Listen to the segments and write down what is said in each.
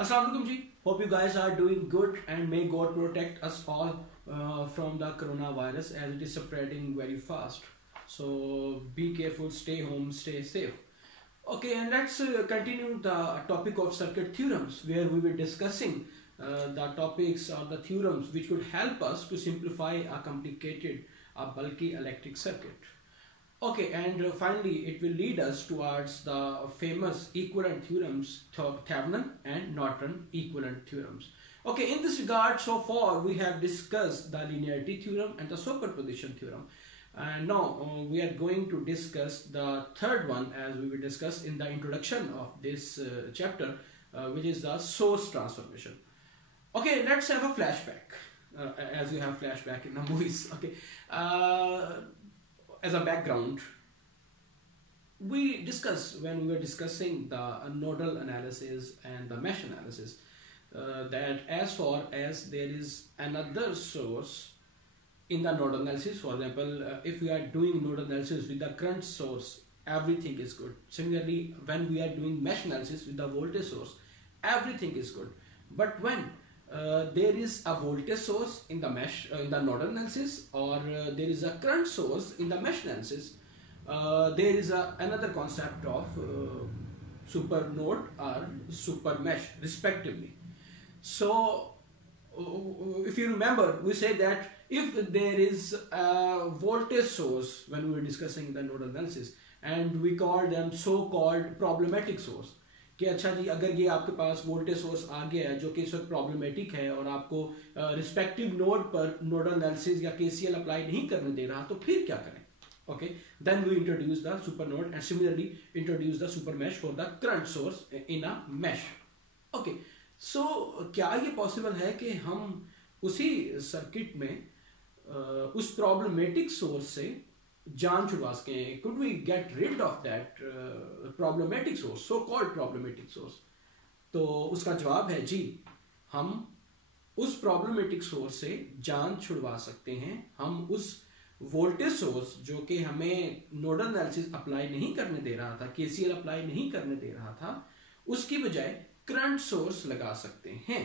Assalamualaikum ji. Hope you guys are doing good and may God protect us all from the coronavirus as it is spreading very fast. So be careful, stay home, stay safe. Okay, and let's continue the topic of circuit theorems where we were discussing the topics or the theorems which would help us to simplify a complicated, bulky electric circuit. Okay, and finally, it will lead us towards the famous equivalent theorems, Thevenin and Norton equivalent theorems. Okay, in this regard, so far we have discussed the linearity theorem and the superposition theorem. And now we are going to discuss the third one as we will discuss in the introduction of this chapter, which is the source transformation. Okay, let's have a flashback, as you have flashback in the movies. Okay. As a background, we discussed when we were discussing the nodal analysis and the mesh analysis that as far as there is another source in the nodal analysis, for example, if we are doing nodal analysis with the current source, everything is good. Similarly, when we are doing mesh analysis with the voltage source, everything is good. But when there is a voltage source in the mesh in the nodal analysis, or there is a current source in the mesh analysis, there is another concept of super node or super mesh respectively. So if you remember, we say that if there is a voltage source when we were discussing the nodal analysis, and we call them so-called problematic source, कि अच्छा जी अगर ये आपके पास voltage source आ गया है जो कि इस वक्त प्रॉब्लमेटिक है और आपको रिस्पेक्टिव नोड पर नोडल एनालिसिस या केसीएल अप्लाई नहीं करने दे रहा, तो फिर क्या करें? Okay, then we introduce the super node and similarly introduce the super mesh for the current source in a mesh. Okay, so क्या ये पॉसिबल है कि हम उसी सर्किट में उस प्रॉब्लमेटिक सोर्स से जान छुड़वा सकें? Could we get rid of that problematic source, so called problematic source? तो उसका जवाब है जी, हम उस प्रॉब्लमेटिक सोर्स से जान छुड़वा सकते हैं. हम उस वोल्टेज सोर्स जो कि हमें नोडल एनालिसिस अप्लाई नहीं करने दे रहा था, केसीएल अप्लाई नहीं करने दे रहा था, उसकी बजाय करंट सोर्स लगा सकते हैं.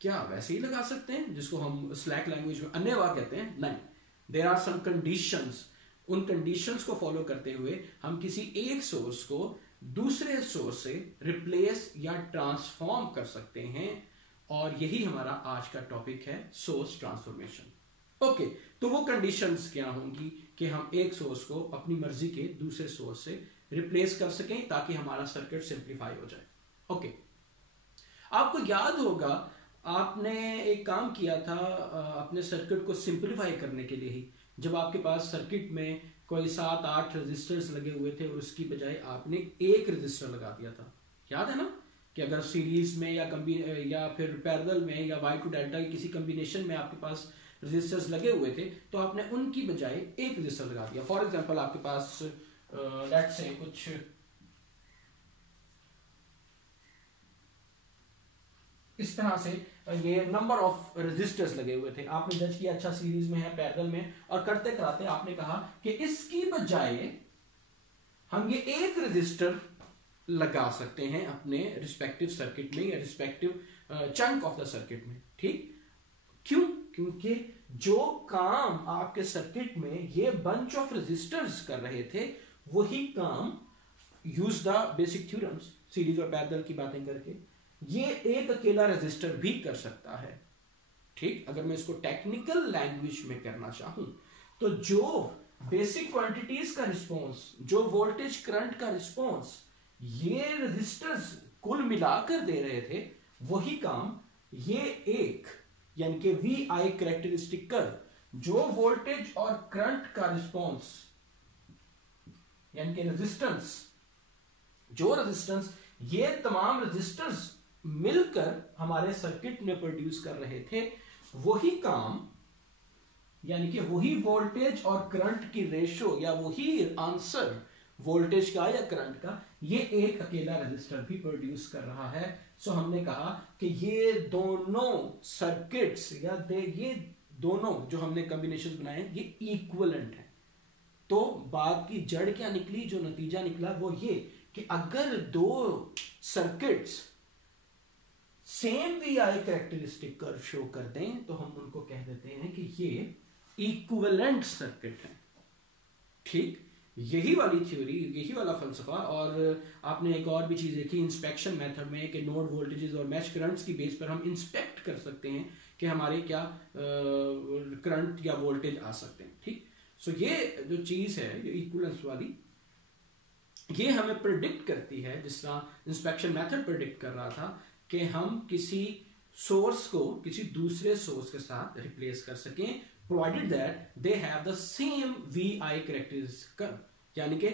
क्या वैसे ही लगा सकते हैं जिसको हम स्लैक लैंग्वेज में अन्यथा कहते हैं? नहीं, देयर आर सम कंडीशंस. उन कंडीशंस को फॉलो करते हुए हम किसी एक सोर्स को दूसरे सोर्स से रिप्लेस या ट्रांसफॉर्म कर सकते हैं, और यही हमारा आज का टॉपिक है, सोर्स ट्रांसफॉर्मेशन. ओके, तो वो कंडीशंस क्या होंगी कि हम एक सोर्स को अपनी मर्जी के दूसरे सोर्स से रिप्लेस कर सकें ताकि हमारा सर्किट सिंप्लीफाई हो जाए. ओके, आपको याद होगा आपने एक काम किया था अपने सर्किट को सिंप्लीफाई करने के लिए ही, जब आपके पास सर्किट में कोई 7-8 रेजिस्टर्स लगे हुए थे और उसकी बजाय आपने एक रेजिस्टर लगा दिया था. याद है ना कि अगर सीरीज में या फिर पैरेलल में या वाई टू डेल्टा की किसी कॉम्बिनेशन में आपके पास रेजिस्टर्स लगे हुए थे तो आपने उनकी बजाय एक रेजिस्टर लगा दिया. फॉर एग्जांपल आपके पास लेट्स से कुछ इस तरह से ये नंबर ऑफ रेजिस्टर्स लगे हुए थे. आपने जज किया अच्छा सीरीज में है, पैरेलल में, और करते कराते आपने कहा कि इसकी बजाय हम ये एक रेजिस्टर लगा सकते हैं अपने रिस्पेक्टिव सर्किट में या respective chunk of the circuit में. ठीक, क्यों? क्योंकि जो काम आपके सर्किट में ये बंच ऑफ रेजिस्टर्स कर रहे थे वही काम use the basic theorems series और पैरेलल की बातें करके ये एक अकेला रेजिस्टर भी कर सकता है. ठीक, अगर मैं इसको टेक्निकल लैंग्वेज में करना चाहूं तो जो बेसिक क्वांटिटीज का रिस्पॉन्स, जो वोल्टेज करंट का रिस्पॉन्स ये रेजिस्टर्स कुल मिलाकर दे रहे थे, वही काम ये एक यानी कि वी आई कैरेक्टरिस्टिक कर्व, जो वोल्टेज और करंट का रिस्पॉन्स यानी कि रेजिस्टेंस, जो रेजिस्टेंस ये तमाम रेजिस्टर्स मिलकर हमारे सर्किट में प्रोड्यूस कर रहे थे, वही काम यानी कि वही वोल्टेज और करंट की रेशो या वही आंसर वोल्टेज का या करंट का ये एक अकेला रेजिस्टर भी प्रोड्यूस कर रहा है. सो हमने कहा कि ये दोनों सर्किट्स या ये दोनों जो हमने कॉम्बिनेशन बनाए ये इक्विवेलेंट है. तो बात की जड़ क्या निकली, जो नतीजा निकला वो ये कि अगर दो circuits same V I characteristic curve show कर दें तो हम उनको कह देते हैं कि ये इक्विवेलेंट सर्किट है। ठीक, यही वाली थ्योरी, यही वाला फलसफा। और आपने एक और भी चीज देखी इंस्पेक्शन मेथड में कि नोड वोल्टेजेस और मैच करंट्स की बेस पर हम इंस्पेक्ट कर सकते हैं कि हमारे क्या करंट या वोल्टेज आ सकते हैं। ठीक, सो ये जो चीज है ये इक्विवेलेंस वाली, ये हमें प्रिडिक्ट करती है, जिस तरह इंस्पेक्शन मेथड प्रिडिक्ट कर रहा था कि हम किसी सोर्स को किसी दूसरे सोर्स के साथ रिप्लेस कर सकें, provided that they have the same V I characteristic curve. यानी कि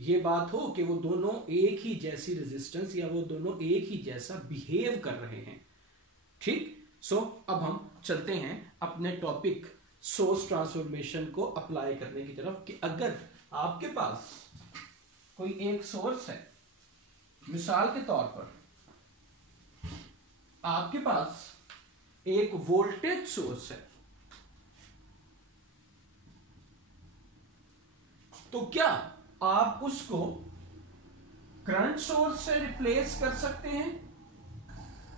ये बात हो कि वो दोनों एक ही जैसी रेजिस्टेंस या वो दोनों एक ही जैसा बिहेव कर रहे हैं। ठीक, सो अब हम चलते हैं अपने टॉपिक सोर्स ट्रांसफॉर्मेशन को अप्लाई करने की तरफ कि अगर आपके पास कोई एक सोर्स है, मिसाल के तौर पर आपके पास एक वोल्टेज सोर्स है, तो क्या आप उसको करंट सोर्स से रिप्लेस कर सकते हैं?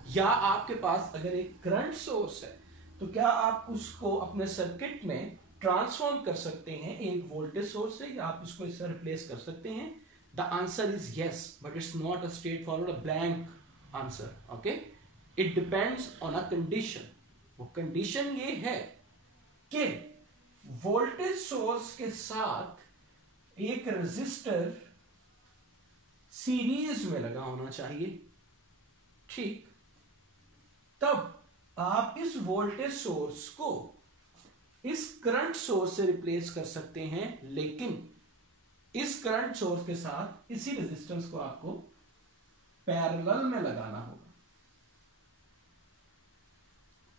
या आपके पास अगर एक करंट सोर्स है तो क्या आप उसको अपने सर्किट में ट्रांसफॉर्म कर सकते हैं एक वोल्टेज सोर्स से, या आप उसको इससे रिप्लेस कर सकते हैं? The answer is yes, but it's not a straight forward, a blank answer. Okay, it depends on a condition. वो कंडीशन ये है कि वोल्टेज सोर्स के साथ एक रेजिस्टर सीरीज में लगा होना चाहिए। ठीक, तब आप इस वोल्टेज सोर्स को इस करंट सोर्स से रिप्लेस कर सकते हैं, लेकिन इस करंट सोर्स के साथ इसी रेजिस्टेंस को आपको पैरेलल में लगाना होगा।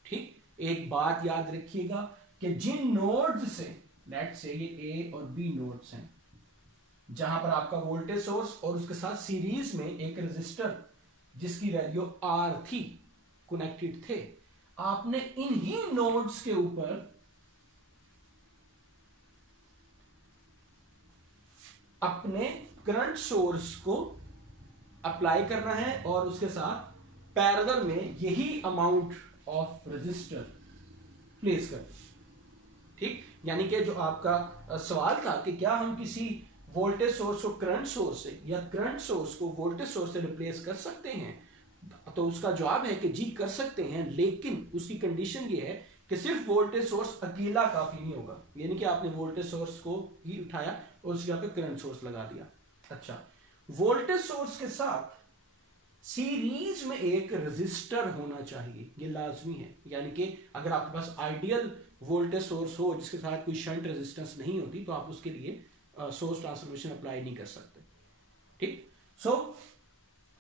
ठीक, एक बात याद रखिएगा कि जिन नोड्स से, लेट्स से ये ए और बी नोड्स हैं, जहां पर आपका वोल्टेज सोर्स और उसके साथ सीरीज में एक रेजिस्टर जिसकी वैल्यू आर थी कनेक्टेड थे, आपने इन्हीं नोड्स के ऊपर अपने करंट सोर्स को अप्लाई करना है और उसके साथ पैरेलल में यही अमाउंट ऑफ रेजिस्टर प्लेस कर। ठीक, यानी कि जो आपका सवाल था कि क्या हम किसी वोल्टेज सोर्स को करंट सोर्स से या करंट सोर्स को वोल्टेज सोर्स से रिप्लेस कर सकते हैं, तो उसका जवाब है कि जी कर सकते हैं, लेकिन उसकी कंडीशन ये है कि सिर्फ वोल्टेज सोर्स अकेला काफी नहीं होगा। यानी कि आपने वोल्टेज सोर्स को ही उठाया और उसकी जगह पे करंट सोर्स लगा दिया। अच्छा, वोल्टेज सोर्स के साथ सीरीज में एक रेजिस्टर होना चाहिए, ये लाजमी है। यानी कि अगर आपके पास आइडियल वोल्टेज सोर्स हो जिसके साथ कोई शंट रेजिस्टेंस नहीं होती, तो आप उसके लिए सोर्स ट्रांसफॉर्मेशन अप्लाई नहीं कर सकते। ठीक, सो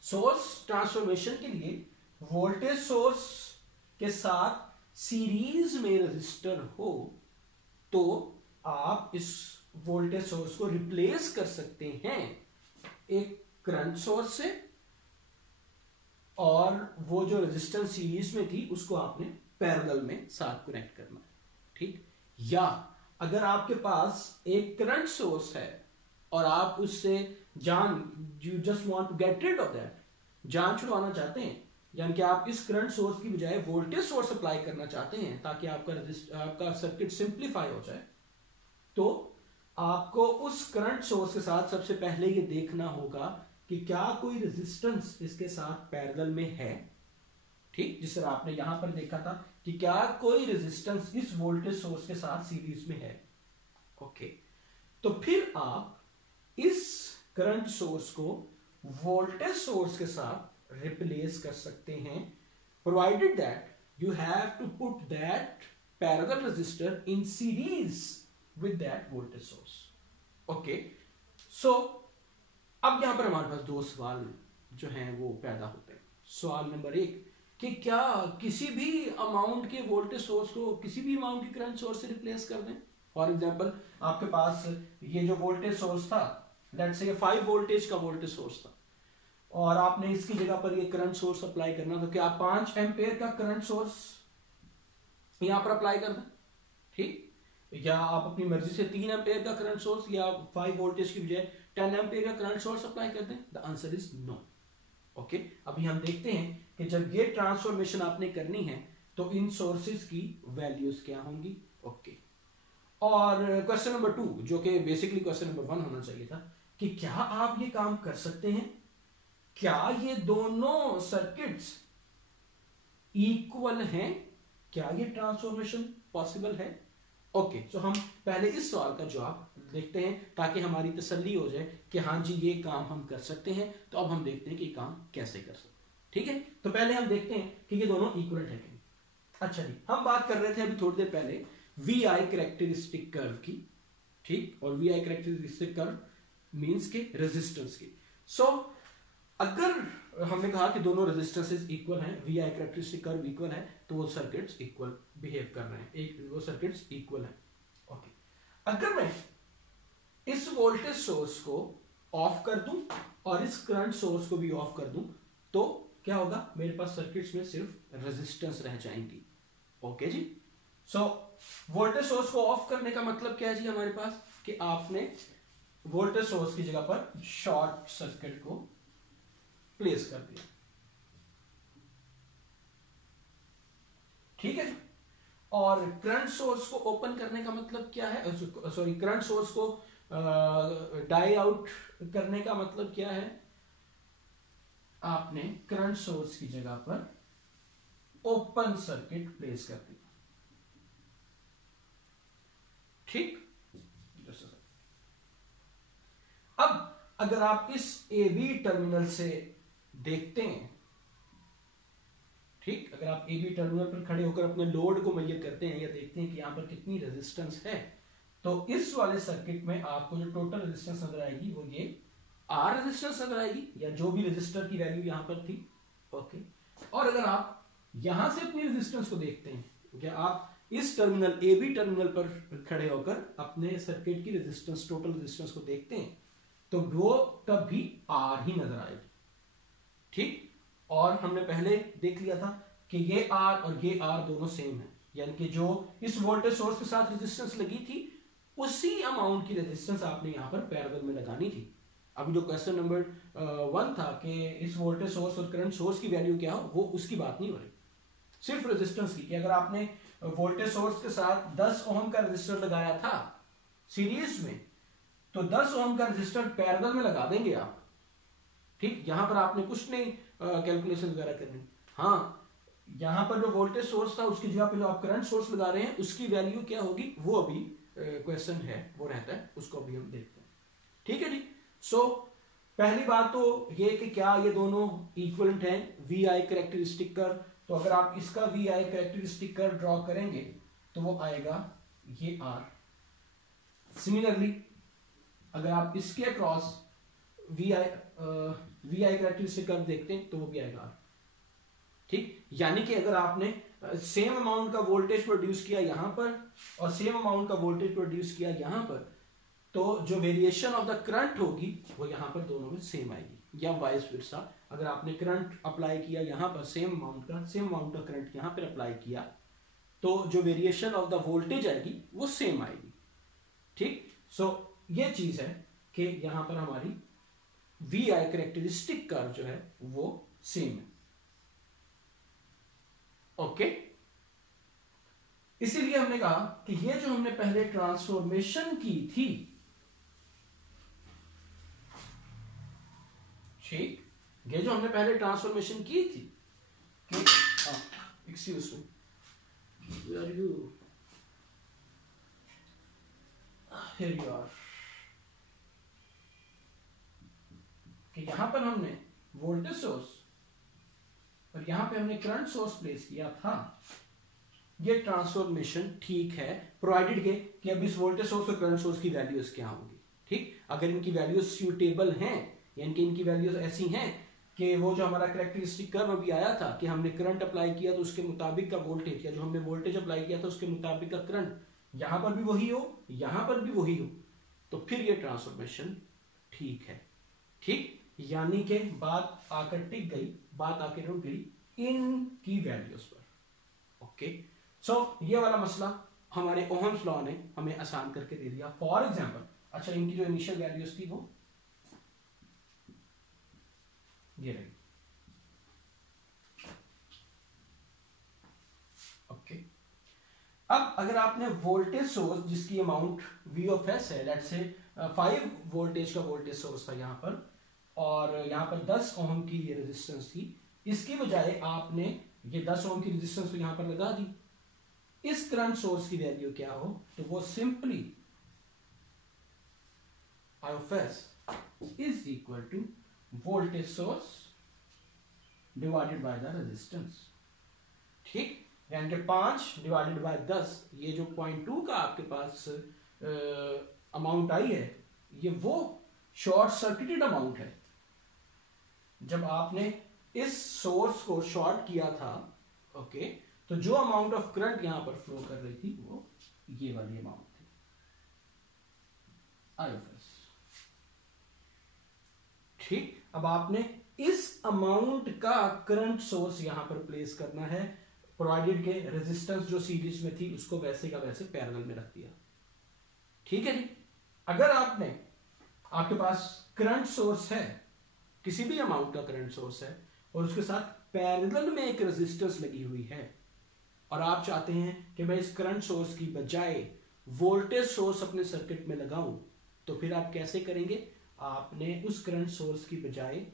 सोर्स ट्रांसफॉर्मेशन के लिए वोल्टेज सोर्स के साथ सीरीज में रेजिस्टर हो तो आप इस वोल्टेज सोर्स को रिप्लेस कर सकते हैं एक करंट सोर्स से, और वो जो रेजिस्टेंस सीरीज में थी उसको आपने पैरेलल में साथ कनेक्ट करना। ठीक, या अगर आपके पास एक करंट सोर्स है और आप उससे you just want to get rid of that, जान छुड़वाना चाहते हैं, यानी कि आप इस करंट सोर्स की बजाय वोल्टेज सोर्स अप्लाई करना चाहते हैं ताकि आपका सर्किट सिंप्लीफाई हो जाए, तो आपको उस करंट सोर्स के साथ सबसे पहले ये देखना होगा कि क्या कोई रेजिस्टेंस इसके साथ पैरेलल में है। ठीक, जिस तरह आपने यहां पर देखा था कि क्या कोई रेजिस्टेंस इस वोल्टेज सोर्स के साथ सीरीज में है। ओके, तो फिर आप इस करंट सोर्स को वोल्टेज सोर्स के साथ रिप्लेस कर सकते हैं, provided that you have to put that parallel resistor in series with that voltage source. Okay, so अब यहां पर हमारे पास दो सवाल जो हैं वो पैदा होते हैं। सवाल नंबर एक कि क्या किसी भी अमाउंट के वोल्टेज सोर्स को किसी भी अमाउंट के करंट सोर्स से रिप्लेस कर दें। फॉर एग्जांपल आपके पास ये जो वोल्टेज सोर्स था, लेट्स से 5 वोल्टेज का वोल्टेज सोर्स था, और आपने इसकी जगह पर ये करंट सोर्स अप्लाई करना, तो क्या आप 5 एम्पेयर का करंट सोर्स यहां पर अप्लाई कर दें? ठीक, या आप अपनी मर्जी से 3 एम्पेयर का करंट सोर्स या 5 वोल्टेज की बजाय 10 एम्पेयर का करंट सोर्स अप्लाई कर दें? The answer is no. Okay, अभी हम देखते हैं कि जब ये ट्रांसफॉर्मेशन आपने करनी है तो इन सोर्सेज की वैल्यूज क्या होंगी। ओके, और क्वेश्चन नंबर 2 जो कि बेसिकली क्वेश्चन नंबर 1 होना चाहिए था कि क्या आप ये काम कर सकते हैं, क्या ये दोनों सर्किट्स इक्वल हैं, क्या ये ट्रांसफॉर्मेशन पॉसिबल है। ओके, तो हम पहले इस सवाल का जवाब देखते हैं ताकि हमारी तसल्ली हो जाए कि हाँ जी ये काम हम कर सकते हैं। तो अब हम देखते हैं कि काम कैसे कर सकते हैं। ठीक है, तो पहले हम देखते हैं कि ये दोनों इक्वल है कि नहीं। अच्छा जी, हम बात कर रहे थे अभी थोड़ी देर पहले वी आई कैरेक्टरिस्टिक कर्व की, ठीक, और V I characteristic curve means के रेजिस्टेंस की। सो अगर हमने कहा कि दोनों रेजिस्टेंसेस इक्वल हैं, V I characteristic curve equal है, तो वो सर्किट्स इक्वल बिहेव कर रहे हैं, एक वो सर्किट्स इक्वल हैं। ओके, अगर मैं इस वोल्टेज सोर्स को ऑफ कर दूं और इस करंट सोर्स को भी ऑफ कर दूं तो क्या होगा, मेरे पास सर्किट्स में सिर्फ रेजिस्टेंस रह जाएंगी। ओके जी, सो वोल्टेज सोर्स को ऑफ करने का मतलब क्या है जी हमारे पास, कि आपने वोल्टेज सोर्स की जगह पर शॉर्ट सर्किट को प्लेस कर दिया। ठीक है, और करंट सोर्स को ओपन करने का मतलब क्या है, सॉरी करंट सोर्स को डाई आउट करने का मतलब क्या है, आपने करंट सोर्स की जगह पर ओपन सर्किट प्लेस कर दिया। ठीक, अब अगर आप इस ए बी टर्मिनल से देखते हैं, ठीक, अगर आप ए बी टर्मिनल पर खड़े होकर अपने लोड को मेजर करते हैं या देखते हैं कि यहां पर कितनी रेजिस्टेंस है, तो इस वाले सर्किट में आपको जो टोटल रेजिस्टेंस नजर आएगी वो ये आर रेजिस्टेंस नजर आएगी, या जो भी रेजिस्टर की वैल्यू यहां पर थी। ओके, और अगर आप यहां से अपनी रेजिस्टेंस को देखते हैं, क्या आप इस टर्मिनल ए बी टर्मिनल पर खड़े होकर अपने सर्किट की रेजिस्टेंस, टोटल रेजिस्टेंस को देखते हैं, तो वो तब भी आर ही नजर आएगी। ठीक, और हमने पहले देख लिया था कि ये आर और ये आर दोनों सेम है, यानी कि जो इस वोल्टेज सोर्स के साथ रेजिस्टेंस लगी थी उसी अमाउंट की रेजिस्टेंस आपने यहां पर पैरेलल में लगानी थी। अब जो क्वेश्चन नंबर 1 था कि इस वोल्टेज सोर्स और करंट सोर्स की वैल्यू क्या हो, वो उसकी बात नहीं हो रही, सिर्फ रेजिस्टेंस की, कि अगर आपने वोल्टेज सोर्स के साथ 10 ओम का रेजिस्टर लगाया था सीरीज में, तो 10 ओम का रेजिस्टर पैरेलल में लगा देंगे आप। ठीक, यहां पर आपने कुछ नहीं कैलकुलेशन वगैरह करनी। हाँ, यहां पर जो वोल्टेज सोर्स था उसकी जगह पे जो आप करंट सोर्स लगा रहे हैं उसकी वैल्यू क्या होगी, वो अभी क्वेश्चन है, वो रहता है, उसको अभी हम देखते हैं। ठीक है जी, सो पहली बात तो ये कि क्या ये दोनों इक्विवेलेंट हैं वी आई कैरेक्टरिस्टिक कर्व। तो अगर आप इसका V I characteristic curve draw करेंगे तो वो आएगा ये आर। सिमिलरली अगर आप इसके across V I characteristic curve देखते हैं तो वो भी आएगा आर। ठीक, यानी कि अगर आपने सेम अमाउंट का वोल्टेज प्रोड्यूस किया यहां पर और सेम अमाउंट का वोल्टेज प्रोड्यूस किया यहां पर, तो जो वेरिएशन ऑफ द करंट होगी वो यहां पर दोनों में सेम आएगी, या वाइस वर्सा। अगर आपने करंट अप्लाई किया यहां पर सेम अमाउंट का करंट यहां पर अप्लाई किया, तो जो वेरिएशन ऑफ द वोल्टेज आएगी वो सेम आएगी। ठीक, सो ये चीज है कि यहां पर हमारी वी आई कैरेक्टरिस्टिक कर्व जो है वो सेम है। ओके, इसीलिए हमने कहा कि ये जो हमने पहले ट्रांसफॉर्मेशन की थी, ठीक, ये जो हमने पहले ट्रांसफॉर्मेशन की थी कि excuse me, where are you, here you are, कि यहां पर हमने वोल्टेज सोर्स और यहां पे हमने करंट सोर्स प्लेस किया था। ये ट्रांसफॉर्मेशन ठीक है प्रोवाइडेड के कि अब इस वोल्टेज सोर्स और करंट सोर्स की वैल्यूज क्या होंगी। ठीक, अगर इनकी वैल्यूज सूटेबल हैं, यानी कि इनकी वैल्यूज ऐसी हैं कि वो जो हमारा कैरेक्टरिस्टिक कर्व अभी आया था कि हमने करंट अप्लाई किया तो उसके मुताबिक का वोल्टेज, या जो हमने वोल्टेज अप्लाई किया था उसके मुताबिक का करंट यहां पर भी वही हो, यहां पर भी वही हो, तो फिर ये ट्रांसफॉर्मेशन ठीक है। ठीक, यानी कि बात आकर टिक गई, बात आकर रुक गई इनकी वैल्यूज पर। ओके, सो ये वाला मसला हमारे ओहम्स लॉ ने हमें आसान करके दे दिया। फॉर एग्जांपल, अच्छा इनकी जो इनिशियल वैल्यूज थी वो ये रही, अब अगर आपने वोल्टेज सोर्स जिसकी अमाउंट V ऑफ S है, लेट्स से 5 वोल्टेज का वोल्टेज सोर्स था यहाँ पर, और यहाँ पर 10 ओम की ये रेजिस्टेंस थी, इसकी बजाय आपने ये 10 ओम की रेजिस्टेंस को यहाँ पर लगा दी, इस करंट सोर्स की वैल्यू क्या हो, तो वो simply I of S is equal to voltage source divided by the resistance। ठीक, यानी कि 5 डिवाइडेड बाय 10, ये जो 0.2 का आपके पास अमाउंट आई है, ये वो शॉर्ट सर्किटेड अमाउंट है। जब आपने इस सोर्स को शॉर्ट किया था, ओके, तो जो अमाउंट ऑफ करंट यहां पर फ्लो कर रही थी वो ये वाली अमाउंट थी, आई ऑफ एस। ठीक, अब आपने इस अमाउंट का करंट सोर्स यहां पर प्लेस करना है, प्रोवाइडेड के रेजिस्टेंस जो सीरीज में थी उसको वैसे का वैसे पैरेलल में रख दिया। ठीक है जी। अगर आपके पास करंट सोर्स है, किसी भी अमाउंट का करंट सोर्स है, और उसके साथ पैरेलल में एक रेजिस्टेंस लगी हुई है, और आप चाहते हैं कि मैं इस करंट सोर्स की बजाय वोल्टेज सोर्स अपने सर्किट में लगाऊं, तो फिर आप कैसे करेंगे? आपने उस करंट सोर्स की बजाय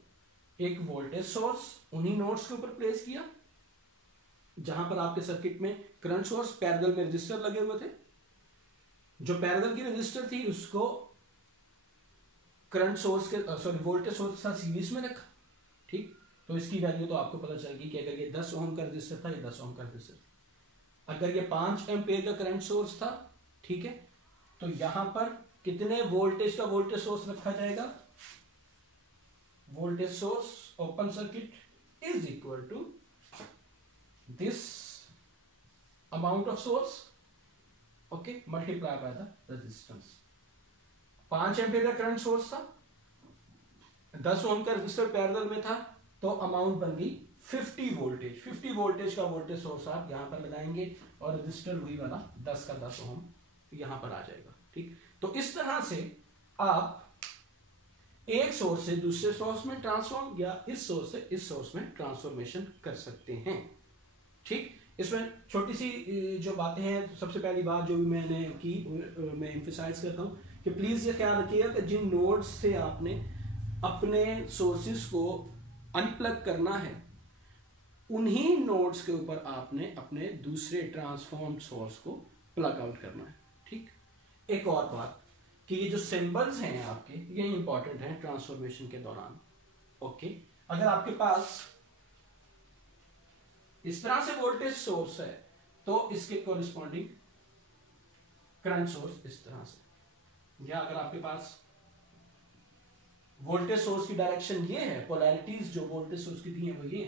एक वोल्टेज सोर्स उन्हीं नोड्स के ऊपर प्लेस किया जहां पर आपके सर्किट में करंट सोर्स पैरेलल में रजिस्टर लगे हुए थे। जो पैरेलल की रजिस्टर थी उसको करंट सोर्स के वोल्टेज सोर्स के साथ सीरीज में रखा। ठीक, तो इसकी वैल्यू तो आपको पता चल गई कि अगर ये 10 ओम का रजिस्टर था, ये 10 ओम का रजिस्टर, अगर ये 5 एम्पियर का करंट सोर्स था, ठीक है, तो यहां पर कितने वोल्टेज का वोल्टेज सोर्स रखा जाएगा? Voltage source open circuit is equal to this amount of source, okay, multiply by the resistance। 5 ampere का करंट सोर्स था, 10 ओम का रजिस्टर पैरेलल में था, तो अमाउंट बन गई 50 वोल्टेज। 50 वोल्टेज का वोल्टेज सोर्स आप यहां पर लगाएंगे और रजिस्टर वही वाला 10 का 10 ओम यहां पर आ जाएगा। ठीक, तो इस तरह से आप एक सोर्स से दूसरे सोर्स में ट्रांसफॉर्म, या इस सोर्स से इस सोर्स में ट्रांसफॉर्मेशन कर सकते हैं। ठीक, इसमें छोटी सी जो बातें हैं, सबसे पहली बात जो भी मैंने की, मैं एम्फसाइज करता हूं कि प्लीज ये ख्याल रखिएगा कि जिन नोड्स से आपने अपने सोर्सेस को अनप्लग करना है, उन्हीं नोड्स के ऊपर आपने अपने दूसरे ट्रांसफॉर्म्ड सोर्स को प्लग आउट करना है। ठीक, एक और बात कि ये जो सिंबल्स हैं आपके, ये इंपॉर्टेंट हैं ट्रांसफॉर्मेशन के दौरान। ओके, अगर आपके पास इस तरह से वोल्टेज सोर्स है, तो इसके कोरिस्पॉन्डिंग करंट सोर्स इस तरह से, या अगर आपके पास वोल्टेज सोर्स की डायरेक्शन ये है, पोलैरिटीज जो वोल्टेज सोर्स की दी है वो ये,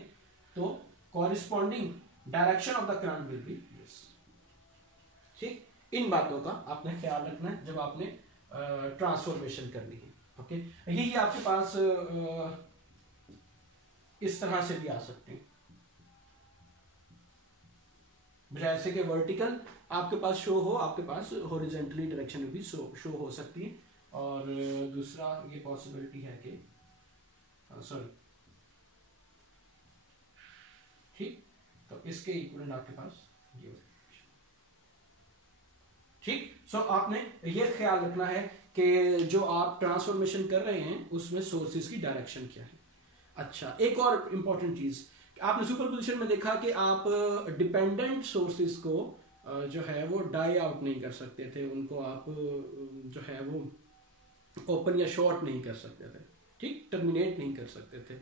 तो corresponding direction of the current will be this. ठीक, इन बातों का आपने ख्याल रखना है जब आपने ट्रांसफॉर्मेशन करनी है। ओके, यही आपके पास इस तरह से भी आ सकते हैं, बजाय से कि वर्टिकल आपके पास शो हो, आपके पास हॉरिजॉन्टली डायरेक्शन में भी शो हो सकती है। और दूसरा ये पॉसिबिलिटी है कि सॉरी, ठीक, तो इसके इक्विवेलेंट आपके पास ये हो। ठीक, सो आपने ये ख्याल रखना है कि जो आप ट्रांसफॉर्मेशन कर रहे हैं उसमें सोर्सेज की डायरेक्शन क्या है। अच्छा, एक और इंपॉर्टेंट चीज, आपने सुपरपोजिशन में देखा कि आप डिपेंडेंट सोर्सेज को जो है वो डाई आउट नहीं कर सकते थे, उनको आप जो है वो ओपन या शॉर्ट नहीं कर सकते थे। ठीक, टर्मिनेट नहीं कर सकते थे।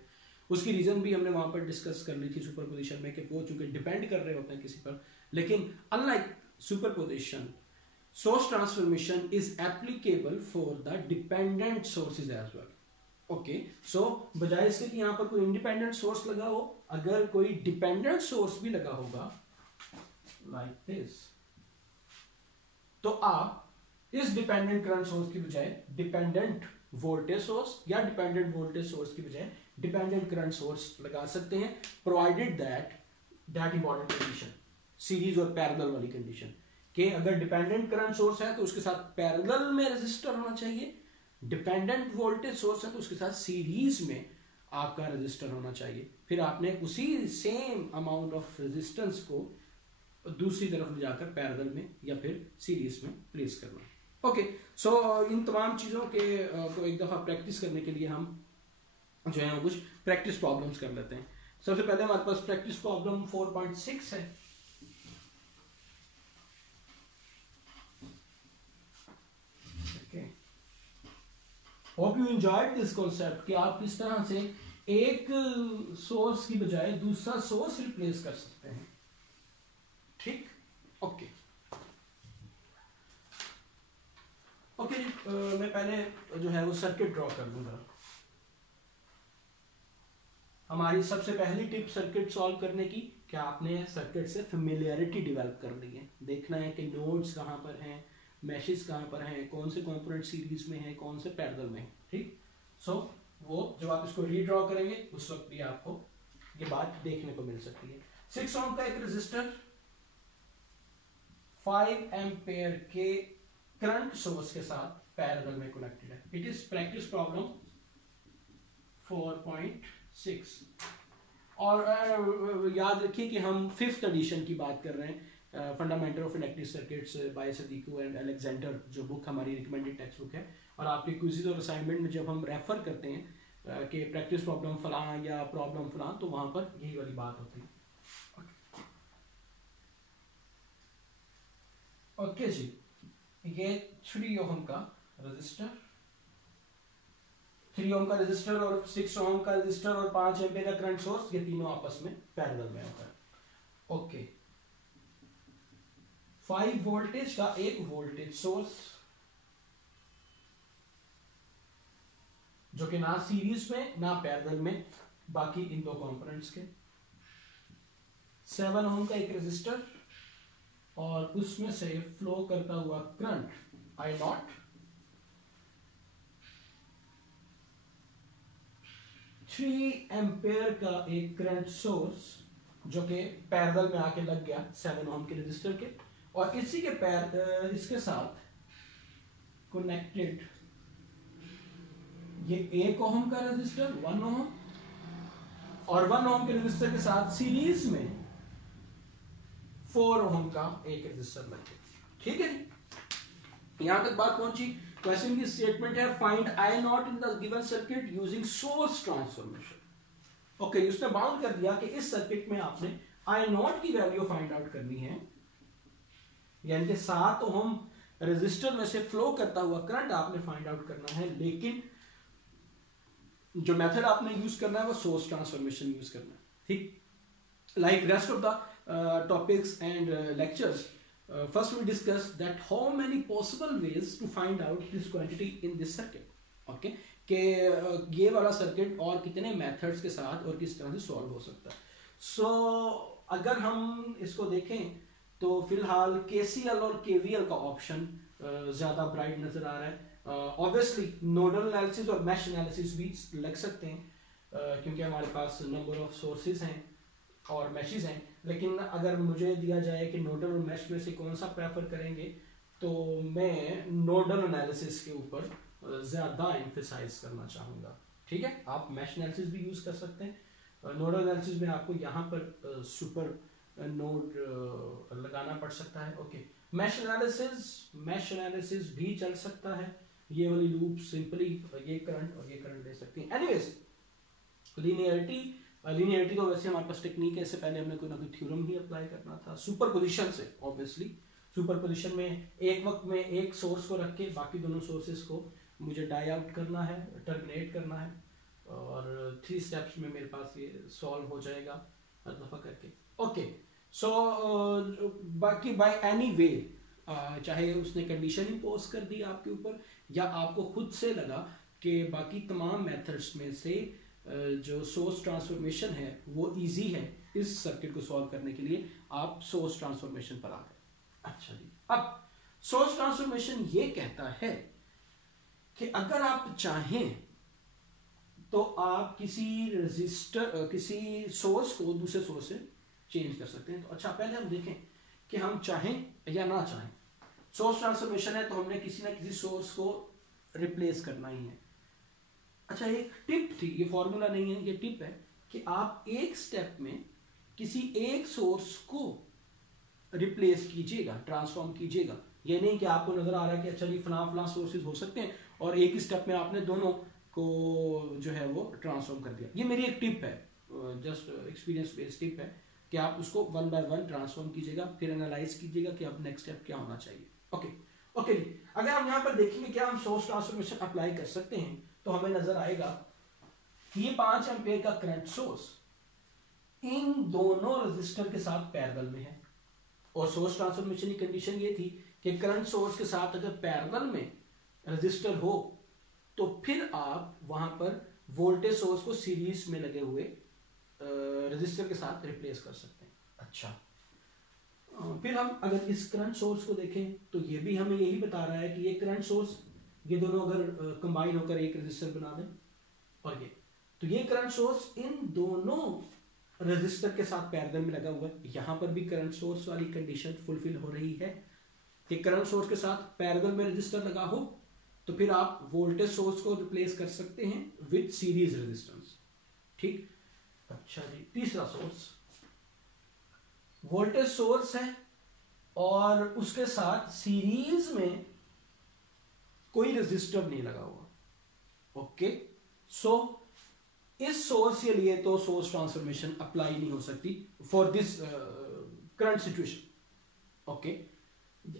उसकी रीजन भी हमने वहां पर डिस्कस कर ली थी सुपरपोजिशन में कि वो चूंकि डिपेंड कर रहे होते हैं किसी पर, लेकिन unlike superposition, source transformation is applicable for the dependent sources as well. Okay, so बजाय इसके कि यहां पर कोई इंडिपेंडेंट सोर्स लगा हो, अगर कोई डिपेंडेंट सोर्स भी लगा होगा लाइक दिस, तो आप इस डिपेंडेंट करंट सोर्स की बजाय डिपेंडेंट वोल्टेज सोर्स, या डिपेंडेंट वोल्टेज सोर्स की बजाय डिपेंडेंट करंट सोर्स लगा सकते हैं, provided that important condition, series और पैरेलल वाली कंडीशन, कि अगर डिपेंडेंट करंट सोर्स है तो उसके साथ पैरेलल में रेजिस्टर होना चाहिए, डिपेंडेंट वोल्टेज सोर्स है तो उसके साथ सीरीज में आपका रेजिस्टर होना चाहिए। फिर आपने उसी सेम अमाउंट ऑफ रेजिस्टेंस को दूसरी तरफ ले जाकर पैरेलल में या फिर सीरीज में प्लेस करना। ओके, सो इन तमाम चीज़ों के को एक दफ़ा प्रैक्टिस करने के लिए हम जो है कुछ प्रैक्टिस प्रॉब्लम्स कर लेते हैं। सबसे पहले हमारे पास प्रैक्टिस प्रॉब्लम 4.6 है। Hope you enjoyed this concept कि आप किस तरह से एक सोर्स की बजाय दूसरा सोर्स रिप्लेस कर सकते हैं। ठीक, ओके ओके मैं पहले जो है वो सर्किट ड्रॉ कर लूंगा। हमारी सबसे पहली टिप सर्किट सॉल्व करने की, क्या आपने सर्किट से फेमिलियरिटी डेवलप कर ली है, देखना है कि नोड्स कहाँ पर हैं, मैशेस कहाँ पर हैं, कौन से कंपोनेंट सीरीज में है, कौन से पैरेलल में है। ठीक, सो वो जब आप इसको रीड्रॉ करेंगे उस वक्त भी आपको ये बात देखने को मिल सकती है। 6 ओम का एक रेजिस्टर 5 एम्पेयर के करंट सोर्स के साथ पैरेलल में कनेक्टेड है। इट इज प्रैक्टिस प्रॉब्लम 4.6 और याद रखिए कि हम 5th एडिशन की बात कर रहे हैं, fundamental of electric circuits by Sadiku and Alexander, जो बुक हमारी रिकमेंडेड टेक्स्ट बुक है। और आपके क्विज़ और असाइनमेंट में जब हम रेफर करते हैं कि प्रैक्टिस प्रॉब्लम फलां या प्रॉब्लम फलां, तो वहां पर यही वाली बात होती है। ओके जी, ये 3 ओम का रेजिस्टर, 3 ओम का रेजिस्टर और 6 ओम का रेजिस्टर और 5 एम्पीयर का करंट सोर्स, ये तीनों आपस में पैरेलल में होता है। ओके, 5 वोल्टेज का एक वोल्टेज सोर्स जो कि ना सीरीज में ना पैरेलल में, बाकी इन दो कंपोनेंट्स के। 7 ओम का एक रेजिस्टर और उसमें से फ्लो करता हुआ करंट I0, 3 एम्पेयर का एक करंट सोर्स जो कि पैरेलल में आके लग गया 7 ओम के रेजिस्टर के, और इसी के इसके साथ कनेक्टेड ये 1 ओम का रेजिस्टर 1 ओम, और 1 ओम के रेजिस्टर के साथ सीरीज में 4 ओम का एक रेजिस्टर लगे। ठीक है, यहां तक बात पहुंची। क्वेश्चन की स्टेटमेंट है find I0 in the given circuit using source transformation. Okay, उसने बाउंड कर दिया कि इस सर्किट में आपने I0 की वैल्यू फाइंड आउट करनी है, यानी कि 7 ओम रेजिस्टर में से फ्लो करता हुआ करंट आपने फाइंड आउट करना है, लेकिन जो मेथड आपने यूज करना है वो सोर्स ट्रांसफॉर्मेशन यूज करना है। ठीक, like rest of the topics and lectures, first we discuss that how many possible ways to find out this quantity in this circuit. Okay, कि ये वाला सर्किट और कितने मेथड्स के साथ और किस तरह से सॉल्व हो सकता है। सो अगर हम इसको देखें तो फिलहाल KCL और KVL का ऑप्शन ज़्यादा ब्राइट नज़र आ रहा है। ऑब्वियसली नोडल एनालिसिस और मैश एनालिसिस भी लग सकते हैं क्योंकि हमारे पास नंबर ऑफ सोर्सेज हैं और मैशेस हैं, लेकिन अगर मुझे दिया जाए कि नोडल और मैश में से कौन सा प्रेफर करेंगे, तो मैं नोडल एनालिसिस के ऊपर ज़्यादा एम्फेसाइज करना चाहूँगा। ठीक है, आप मैश एनालिसिस भी यूज़ कर सकते हैं। नोडल एनालिसिस में आपको यहाँ पर सुपर नोड लगाना पड़ सकता है। ओके, मैश एनालिसिस भी चल सकता है। ये वाली लूप सिंपली ये करंट और ये करंट ले सकती है। एनीवेज, लीनियरिटी तो वैसे हमारे पास टेक्निक है, इससे पहले हमने कोई ना कोई थ्योरम ही अप्लाई करना था। सुपरपोजिशन से, ऑब्वियसली सुपरपोजिशन में एक वक्त में एक सोर्स को रख के बाकी दोनों सोर्सेस को मुझे डाई आउट करना है, टर्मिनेट करना है, और 3 स्टेप्स में मेरे पास ये सॉल्व हो जाएगा हर दफा करके। ओके, सो बाकी बाय एनी वे, चाहे उसने कंडीशन इम्पोज कर दी आपके ऊपर या आपको खुद से लगा कि बाकी तमाम मेथड्स में से जो सोर्स ट्रांसफॉर्मेशन है वो इजी है इस सर्किट को सॉल्व करने के लिए, आप सोर्स ट्रांसफॉर्मेशन पर आ गए। अच्छा जी, अब सोर्स ट्रांसफॉर्मेशन ये कहता है कि अगर आप चाहें तो आप किसी सोर्स को दूसरे सोर्स से चेंज कर सकते हैं। तो अच्छा, पहले हम देखें कि हम चाहें या ना चाहें। सोर्स ट्रांसफॉर्मेशन है तो हमने किसी ना किसी सोर्स को रिप्लेस करना ही है। अच्छा, एक टिप थी, ये फॉर्मूला नहीं है, ये टिप है कि आप एक स्टेप में किसी एक सोर्स को रिप्लेस कीजिएगा, ट्रांसफॉर्म कीजिएगा। ये नहीं कि आपको नजर आ रहा है कि अच्छा जी फलां सोर्सेज हो सकते हैं और एक ही स्टेप में आपने दोनों को जो है वो ट्रांसफॉर्म कर दिया। ये मेरी एक टिप है, जस्ट एक्सपीरियंस बेस्ड टिप है कि आप उसको वन बाय वन ट्रांसफॉर्म कीजिएगा, फिर एनालाइज कीजिएगा कि अब नेक्स्ट स्टेप क्या होना चाहिए। ओके जी, अगर हम यहाँ पर देखेंगे क्या हम सोर्स ट्रांसफॉर्मेशन अप्लाई कर सकते हैं, तो हमें नजर आएगा कि ये 5 एम्पेयर का करंट सोर्स इन दोनों रेजिस्टर के साथ पैरेलल में है। और सोर्स ट्रांसफॉर्मेशन की कंडीशन ये थी कि करंट सोर्स के साथ अगर पैरेलल में रेजिस्टर हो तो फिर आप वहां पर वोल्टेज सोर्स को सीरीज में लगे हुए रेजिस्टर के साथ रिप्लेस कर सकते हैं। अच्छा, फिर हम अगर इस करंट सोर्स को देखें तो ये भी हमें यही बता रहा है कि ये करंट सोर्स, ये दोनों अगर कंबाइन होकर एक रेजिस्टर बना दें, और ये तो ये करंट सोर्स इन दोनों रेजिस्टर के साथ पैरेलल में लगा हुआ है। यहां पर भी करंट सोर्स वाली कंडीशन फुलफिल हो रही है कि करंट सोर्स के साथ पैरेलल में रेजिस्टर लगा हो तो फिर आप वोल्टेज सोर्स को रिप्लेस कर सकते हैं विद सीरीज रेजिस्टेंस। ठीक, अच्छा जी, तीसरा सोर्स वोल्टेज सोर्स है और उसके साथ सीरीज में कोई रेजिस्टर नहीं लगा हुआ। ओके, सो इस सोर्स के लिए तो सोर्स ट्रांसफॉर्मेशन अप्लाई नहीं हो सकती for this current situation. Okay,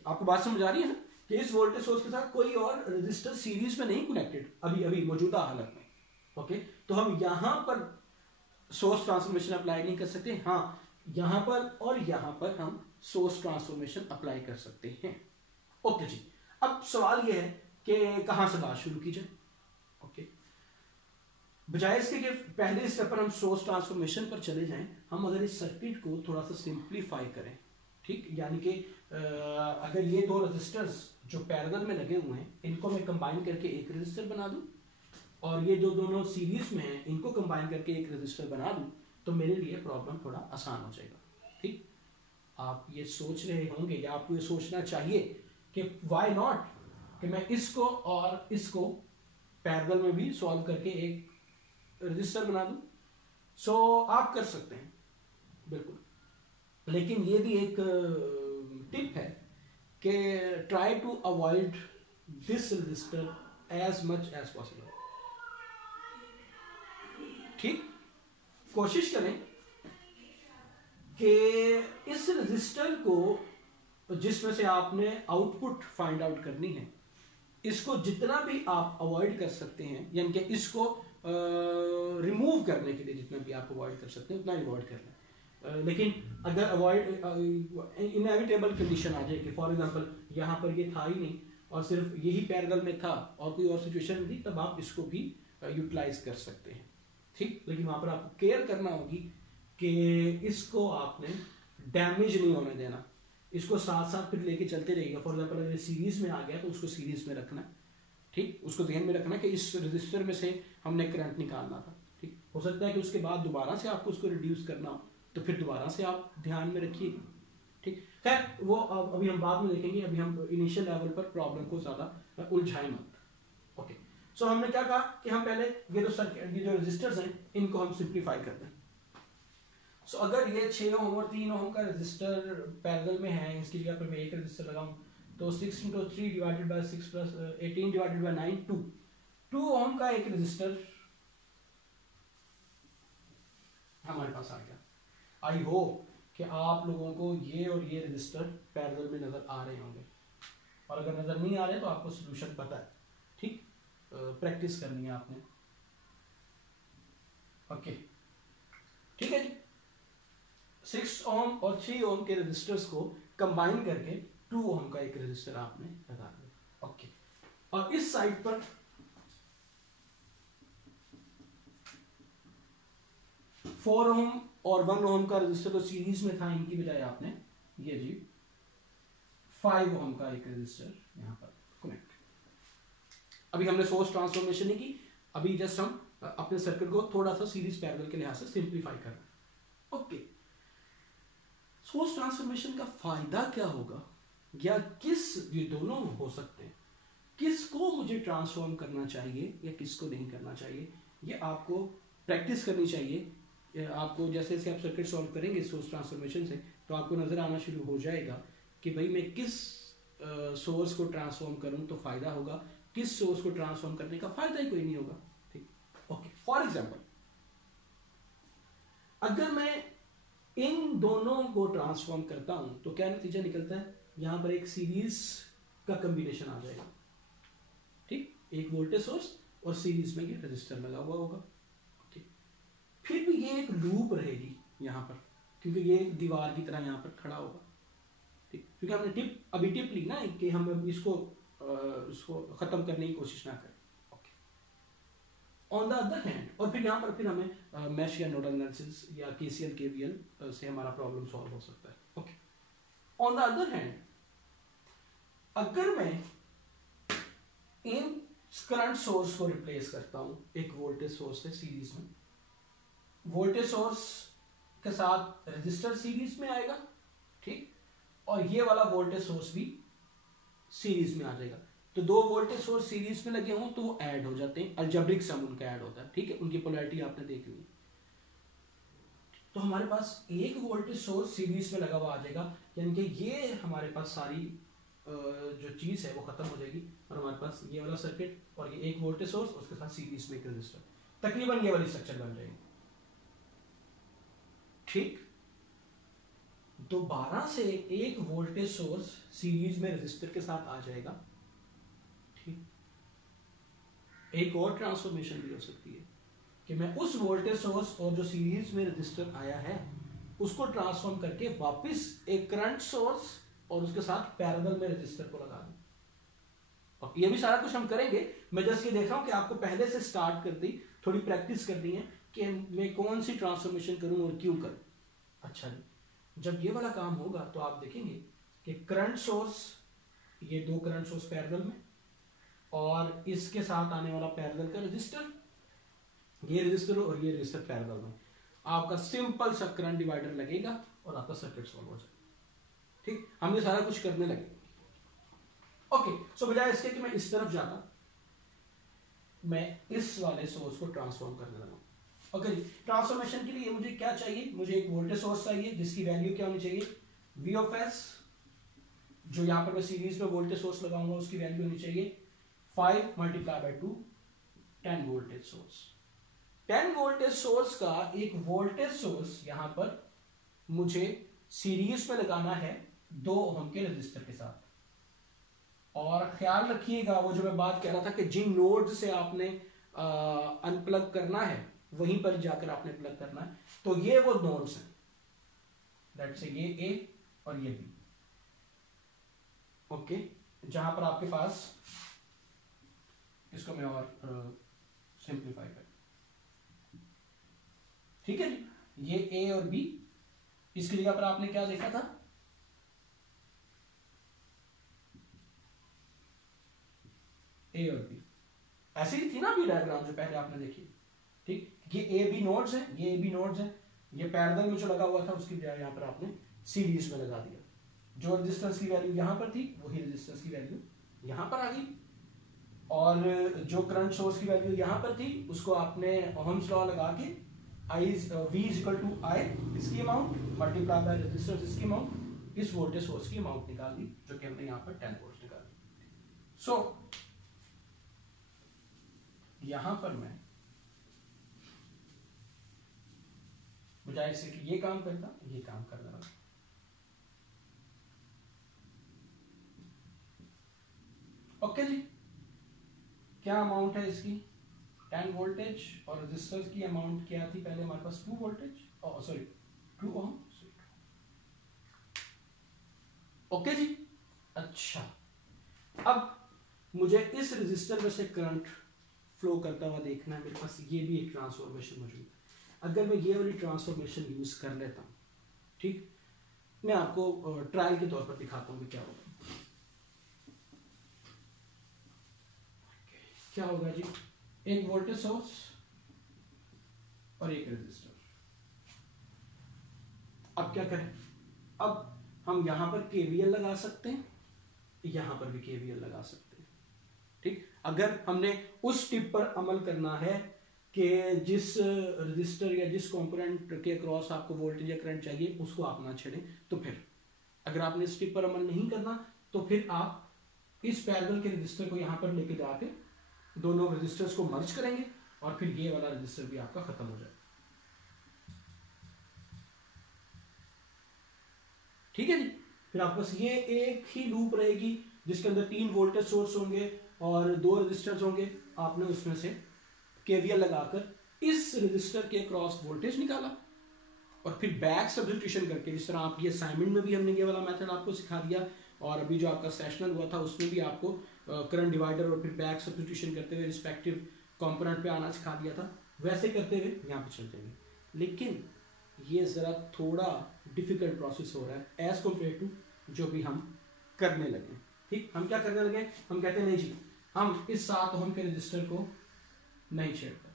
आपको बात समझ आ रही है ना कि इस वोल्टेज सोर्स के साथ कोई और रेजिस्टर सीरीज में नहीं कनेक्टेड अभी मौजूदा हालत में। ओके, तो हम यहां पर सोर्स ट्रांसफॉर्मेशन अप्लाई नहीं कर सकते। हाँ, यहां पर और यहां पर हम सोर्स ट्रांसफॉर्मेशन अप्लाई कर सकते हैं। ओके जी, अब सवाल यह है कि कहां से बात शुरू की जाए। ओके, बजाय इसके कि पहले स्टेप पर हम सोर्स ट्रांसफॉर्मेशन पर चले जाएं, हम अगर इस सर्किट को थोड़ा सा सिंप्लीफाई करें। ठीक, यानी कि अगर ये दो रेजिस्टर्स जो पैरेलल में लगे हुए हैं इनको मैं कंबाइन करके एक रेजिस्टर बना दूं और ये जो दोनों सीरीज में हैं इनको कंबाइन करके एक रेजिस्टर बना दूं तो मेरे लिए प्रॉब्लम थोड़ा आसान हो जाएगा। ठीक, आप ये सोच रहे होंगे या आपको ये सोचना चाहिए कि व्हाई नॉट कि मैं इसको और इसको पैरेलल में भी सॉल्व करके एक रजिस्टर बना दूं। सो आप कर सकते हैं बिल्कुल, लेकिन ये भी एक टिप है कि try to avoid this register as much as possible. ठीक, कोशिश करें कि इस रजिस्टर को जिसमें से आपने आउटपुट फाइंड आउट करनी है इसको जितना भी आप अवॉइड कर सकते हैं, यानी कि इसको रिमूव करने के लिए जितना भी आप अवॉइड कर सकते हैं उतना अवॉइड कर लें। लेकिन अगर अवॉइड इनएविटेबल कंडीशन आ जाए कि फॉर एग्जांपल यहाँ पर ये था ही नहीं और सिर्फ यही पैरेलल में था और कोई और सिचुएशन थी, तब आप इसको भी यूटिलाइज कर सकते हैं। ठीक, लेकिन वहां पर आपको केयर करना होगी कि इसको आपने डैमेज नहीं होने देना, इसको साथ साथ फिर लेके चलते रहिएगा। फॉर एग्जाम्पल अगर सीरीज में आ गया तो उसको सीरीज में रखना। ठीक, उसको ध्यान में रखना कि इस रजिस्टर में से हमने करंट निकालना था। ठीक, हो सकता है कि उसके बाद दोबारा से आपको उसको रिड्यूस करना हो तो फिर दोबारा से आप ध्यान में रखिए। ठीक, खैर वो अभी हम बाद में देखेंगे, अभी हम इनिशियल लेवल पर प्रॉब्लम को ज्यादा उलझाए मत। ओके, सो हमने क्या कहा कि हम पहले ये जो रजिस्टर्स हैं इनको हम सिंप्लीफाई कर दें। सो अगर ये 6 ओम और 3 ओम का रजिस्टर पैरेलल में है, इसकी जगह पर मैं एक रजिस्टर लगाऊं तो 6 × 3 divided by 6 plus 18 divided by 9 2 ओम का एक रजिस्टर हमारे पास आ गया। आई होप कि आप लोगों को ये और ये रजिस्टर पैरेलल में नजर आ रहे होंगे, और अगर नजर नहीं आ रहे तो आपको सोल्यूशन पता है। ठीक, प्रैक्टिस करनी है आपने। ओके, ठीक है जी, 6 ओम और 3 ओम के रजिस्टर्स को कंबाइन करके 2 ओम का एक रजिस्टर आपने लगा दिया। ओके, और इस साइड पर 4 ओम और 1 ओम का रजिस्टर तो सीरीज में था, इनकी बजाय आपने ये जी 5 ओम का एक रजिस्टर यहां पर कनेक्ट। अभी हमने सोर्स ट्रांसफॉर्मेशन नहीं की, अभी जस्ट हम अपने सर्किट को थोड़ा सा सीरीज पैरेलल के लिहाज से सिंप्लीफाई कर रहे हैं। ओके, सोर्स ट्रांसफॉर्मेशन का फायदा क्या होगा या किस, ये दोनों हो सकते हैं, किसको मुझे ट्रांसफॉर्म करना चाहिए या किसको नहीं करना चाहिए, ये आपको प्रैक्टिस करनी चाहिए आपको जैसे जैसे आप सर्किट सॉल्व करेंगे सोर्स ट्रांसफॉर्मेशन से, तो आपको नजर आना शुरू हो जाएगा कि भाई मैं किस सोर्स को ट्रांसफॉर्म करूं तो फायदा होगा, किस सोर्स को ट्रांसफॉर्म करने का फायदा ही कोई नहीं होगा। ठीक, ओके। फॉर एग्जांपल, अगर मैं इन दोनों को ट्रांसफॉर्म करता हूं तो क्या नतीजा निकलता है, यहां पर एक सीरीज का कॉम्बिनेशन आ जाएगा। ठीक, एक वोल्टेज सोर्स और सीरीज में ये रजिस्टर लगा हुआ होगा। ठीक, फिर भी ये एक लूप रहेगी यहां पर, क्योंकि ये दीवार की तरह यहां पर खड़ा होगा। ठीक, क्योंकि हमने अभी टिप ली ना कि हम इसको खत्म करने की कोशिश ना करें। Okay, on the other hand, और फिर यहाँ पर फिर हमें मैश या नोडल एनालिसिस या केसीएल केवीएल से हमारा प्रॉब्लम सॉल्व हो सकता है। Okay, on the other hand, अगर मैं इन करंट सोर्स को रिप्लेस करता हूं एक वोल्टेज सोर्स से सीरीज में, वोल्टेज सोर्स के साथ रजिस्टर सीरीज में आएगा। ठीक, और ये वाला वोल्टेज सोर्स भी सीरीज में आ जाएगा। तो दो वोल्टेज सोर्स सीरीज में लगे हों तो वो ऐड हो जाते हैं, अलजेब्रिक सम उनका ऐड होता है। ठीक है, उनकी पोलैरिटी आपने देख ली। तो हमारे पास एक वोल्टेज सोर्स सीरीज में लगा हुआ आ जाएगा, यानी कि ये हमारे पास सारी जो चीज है वो खत्म हो जाएगी, और हमारे पास ये वाला सर्किट और ये एक वोल्टेज सोर्स, उसके साथ सीरीज में एक रजिस्टर, तकरीबन ये वाली स्ट्रक्चर बन जाएगी। ठीक, दोबारा से एक वोल्टेज सोर्स सीरीज में रजिस्टर के साथ आ जाएगा। ठीक, एक और ट्रांसफॉर्मेशन भी हो सकती है कि मैं उस वोल्टेज सोर्स और जो सीरीज में रजिस्टर आया है उसको ट्रांसफॉर्म करके वापस एक करंट सोर्स और उसके साथ पैरेलल में रजिस्टर को लगा दूं। और ये भी सारा कुछ हम करेंगे, मैं जस्ट ये देख रहा हूं कि आपको पहले से स्टार्ट कर दी, थोड़ी प्रैक्टिस करनी है कि मैं कौन सी ट्रांसफॉर्मेशन करूं और क्यों करूं। अच्छा जी, जब ये वाला काम होगा तो आप देखेंगे कि करंट सोर्स, ये दो करंट सोर्स पैरेलल में, और इसके साथ आने वाला पैरेलल का रजिस्टर, ये रजिस्टर और ये रजिस्टर पैरेलल में, आपका सिंपल सा करंट डिवाइडर लगेगा और आपका सर्किट सॉल्व हो जाएगा। ठीक, हम ये सारा कुछ करने लगे। ओके, सो बजाय इसके कि मैं इस तरफ जाता, मैं इस वाले सोर्स को ट्रांसफॉर्म करने लगा। ओके, ट्रांसफॉर्मेशन के लिए मुझे क्या चाहिए, मुझे एक वोल्टेज सोर्स चाहिए जिसकी वैल्यू क्या होनी चाहिए, V ऑफ S, जो यहां पर मैं सीरीज में वोल्टेज सोर्स लगाऊंगा उसकी वैल्यू होनी चाहिए 5 multiply by 2, 10 voltage source. 10 voltage source का एक वोल्टेज सोर्स यहां पर मुझे सीरीज में लगाना है 2 ओम के रजिस्टर के साथ। और ख्याल रखिएगा वो जो मैं बात कह रहा था कि जिन नोड से आपने अनप्लग करना है वहीं पर जाकर आपने प्लग करना है, तो ये वो नोड्स हैं, दैट से ये A और ये B। ओके, जहां पर आपके पास, इसको मैं और सिंप्लीफाई कर, ठीक है जी, ये A और B, इसकी जगह पर आपने क्या देखा था, A और B, ऐसी ही थी ना अभी डायग्राम जो पहले आपने देखी। ठीक, ये A B नोड्स हैं, ये A B नोड्स हैं, ये पैरेलल में जो लगा हुआ था उसकी बजाय यहां पर आपने सीरीज में लगा दिया। जो रेजिस्टेंस की वैल्यू यहां पर थी वही रेजिस्टेंस की वैल्यू यहां पर आ गई, और जो करंट सोर्स की वैल्यू यहां पर थी उसको आपने ओहम्स लॉ लगा के V is equal to I इसकी अमाउंट मल्टीप्लाई बाय रेजिस्टेंस इसकी अमाउंट, इस वोल्टेज सोर्स की अमाउंट निकाल दी, जो कि हमने यहां पर 10 वोल्ट निकाल दी। सो यहां पर मैं बजाय से कि ये काम करता, ये काम करने लगा। ओके जी, क्या अमाउंट है इसकी, 10 वोल्टेज, और रेजिस्टर की अमाउंट क्या थी पहले हमारे पास, 2 वोल्टेज, सॉरी 2 ओम। ओके जी, अच्छा, अब मुझे इस रेजिस्टर में से करंट फ्लो करता हुआ देखना है, मेरे पास ये भी एक ट्रांसफॉर्मेशन मौजूद है। अगर मैं ये वाली ट्रांसफॉर्मेशन यूज कर लेता हूं, ठीक, मैं आपको ट्रायल के तौर पर दिखाता हूं कि क्या होगा। क्या होगा जी, एक वोल्टेज सोर्स और एक रेजिस्टर। अब क्या करें, अब हम यहां पर केवीएल लगा सकते हैं, यहां पर भी केवीएल लगा सकते हैं। ठीक, अगर हमने उस टिप पर अमल करना है कि जिस रजिस्टर या जिस कंपोनेंट के अक्रॉस आपको वोल्टेज या करंट चाहिए उसको आप ना छेड़ें। तो फिर अगर आपने इस टिप पर अमल नहीं करना तो फिर आप इस पैरेलल के रजिस्टर को यहां पर लेके जाके दोनों रजिस्टर्स को मर्ज करेंगे और फिर ये वाला रजिस्टर भी आपका खत्म हो जाएगा। ठीक है जी। फिर आपके पास ये एक ही लूप रहेगी जिसके अंदर 3 वोल्टेज सोर्स होंगे और 2 रजिस्टर्स होंगे। आपने उसमें से केवीएल लगाकर इस रजिस्टर के क्रॉस वोल्टेज निकाला और फिर बैक सब्स्टिट्यूशन करके, जिस तरह आपकी असाइनमेंट में भी हमने ये वाला मेथड आपको सिखा दिया और अभी जो आपका सेशनल हुआ था उसमें भी आपको करंट डिवाइडर और फिर बैक सब्स्टिट्यूशन करते हुए रिस्पेक्टिव कंपोनेंट पे आना सिखा दिया था, वैसे करते हुए यहाँ पे चलते हैं। लेकिन ये ज़रा थोड़ा डिफिकल्ट प्रोसेस हो रहा है एज कम्पेयर टू जो भी हम करने लगे। ठीक, हम क्या करने लगे, हम कहते हैं नहीं जी हम इस 7 ओम के रजिस्टर को नहीं छेड़ते।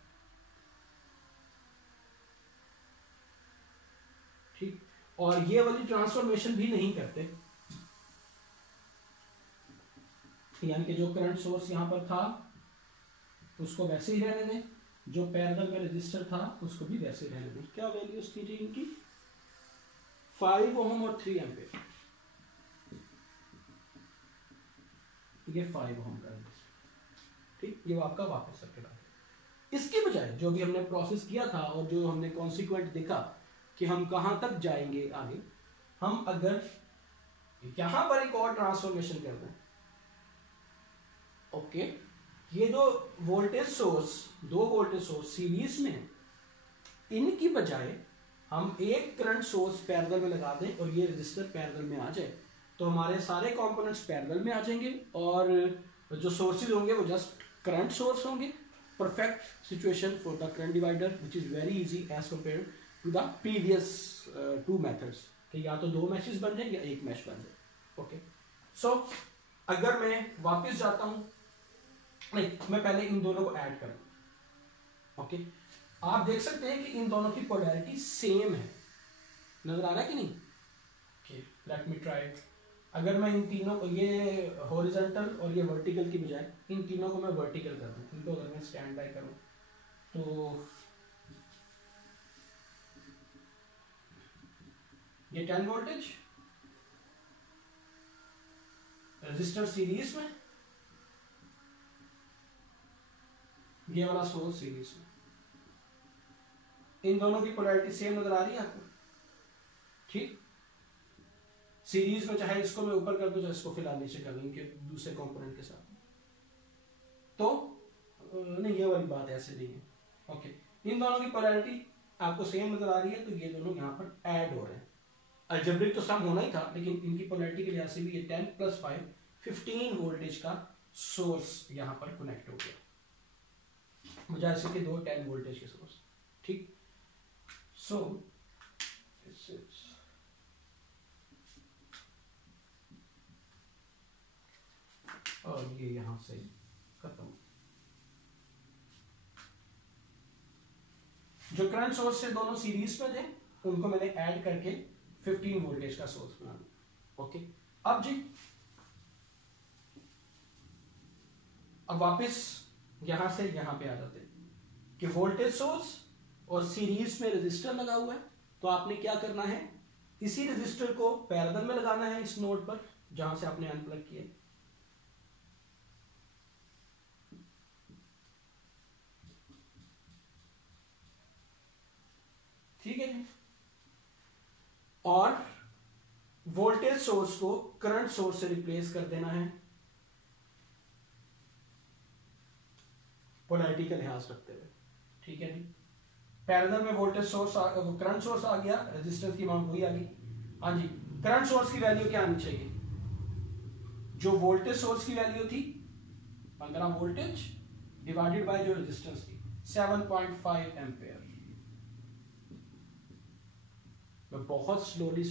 ठीक, और ये वाली ट्रांसफॉर्मेशन भी नहीं करते, यानी कि जो करंट सोर्स यहां पर था उसको वैसे ही रहने दें, जो पैरेलल में रजिस्टर था उसको भी वैसे रहने दें। क्या वैल्यूज थी जी इनकी, 5 ओम और 3 एम्पीयर। ये 5 ओम का रजिस्टर, ठीक, ये आपका वापस सर्किट आ गया। इसके बजाय जो भी हमने प्रोसेस किया था और जो हमने कॉन्सिक्वेंट देखा कि हम कहां तक जाएंगे आगे, हम अगर यहां पर एक और ट्रांसफॉर्मेशन कर दें, ओके, ये जो voltage source, 2 voltage source series में है, इनकी बजाय हम एक करंट सोर्स पैरेलल में लगा दें और ये रजिस्टर पैरेलल में आ जाए, तो हमारे सारे कंपोनेंट्स पैरेलल में आ जाएंगे और जो सोर्सेज होंगे वो जस्ट करंट सोर्स होंगे। Perfect situation for the current divider which is very easy as compare to the previous 2 methods, कि या तो 2 मैशेस बन जाए या एक मैश बन जाए। ओके, सो अगर मैं वापस जाता हूं, नहीं, मैं पहले इन दोनों को ऐड करूं। ओके, आप देख सकते हैं कि इन दोनों की पोलैरिटी सेम है, नजर आ रहा है कि नहीं। Okay, let me try. अगर मैं इन तीनों को, ये हॉरिजॉन्टल और ये वर्टिकल की बजाय इन तीनों को मैं वर्टिकल कर दूं, इनको अगर मैं स्टैंड बाय करूं तो ये 10 वोल्टेज रजिस्टर सीरीज में, ये वाला सोर्स सीरीज में, इन दोनों की पोलैरिटी सेम नजर आ रही है आपको। ठीक, सीरीज में चाहे इसको मैं ऊपर कर दूं चाहे इसको फिलहाल नीचे कर दूं इनके दूसरे कंपोनेंट के साथ, तो नहीं, ये वाली बात ऐसे नहीं है। ओके, इन दोनों की पोलैरिटी आपको सेम नजर आ रही है, तो ये दोनों यहां पर ऐड हो रहे हैं। अलजेब्रिक तो सम होना ही था, लेकिन इनकी पोलैरिटी के लिहाज से भी ये 10 + 5 15 वोल्टेज का सोर्स यहां पर कनेक्ट हो गया, मुझे ऐसे कि 2 10 वोल्टेज के सोर्स। ठीक, सो दिस इज और ये यहां से खत्म। जो करंट सोर्स से दोनों सीरीज में थे उनको मैंने ऐड करके 15 वोल्टेज का सोर्स बना दिया। ओके, अब जी अब वापस यहां से यहां पे आ जाते हैं कि वोल्टेज सोर्स और सीरीज में रजिस्टर लगा हुआ है, तो आपने क्या करना है, इसी रजिस्टर को पैरेलल में लगाना है इस नोड पर जहां से आपने अनप्लग किया। ठीक है जी, और वोल्टेज सोर्स को करंट सोर्स से रिप्लेस कर देना है पोलैरिटी का लिहाज रखते हुए। ठीक है जी, पैरेलल में वोल्टेज सोर्स करंट सोर्स आ गया, रेजिस्टेंस की अमाउंट वही आ गई। हाँ जी, करंट सोर्स की वैल्यू क्या आनी चाहिए, जो वोल्टेज सोर्स की वैल्यू थी 15 वोल्टेज डिवाइडेड बाय जो रेजिस्टेंस थी 7.5 एम्पेयर। मैं बहुत स्लोली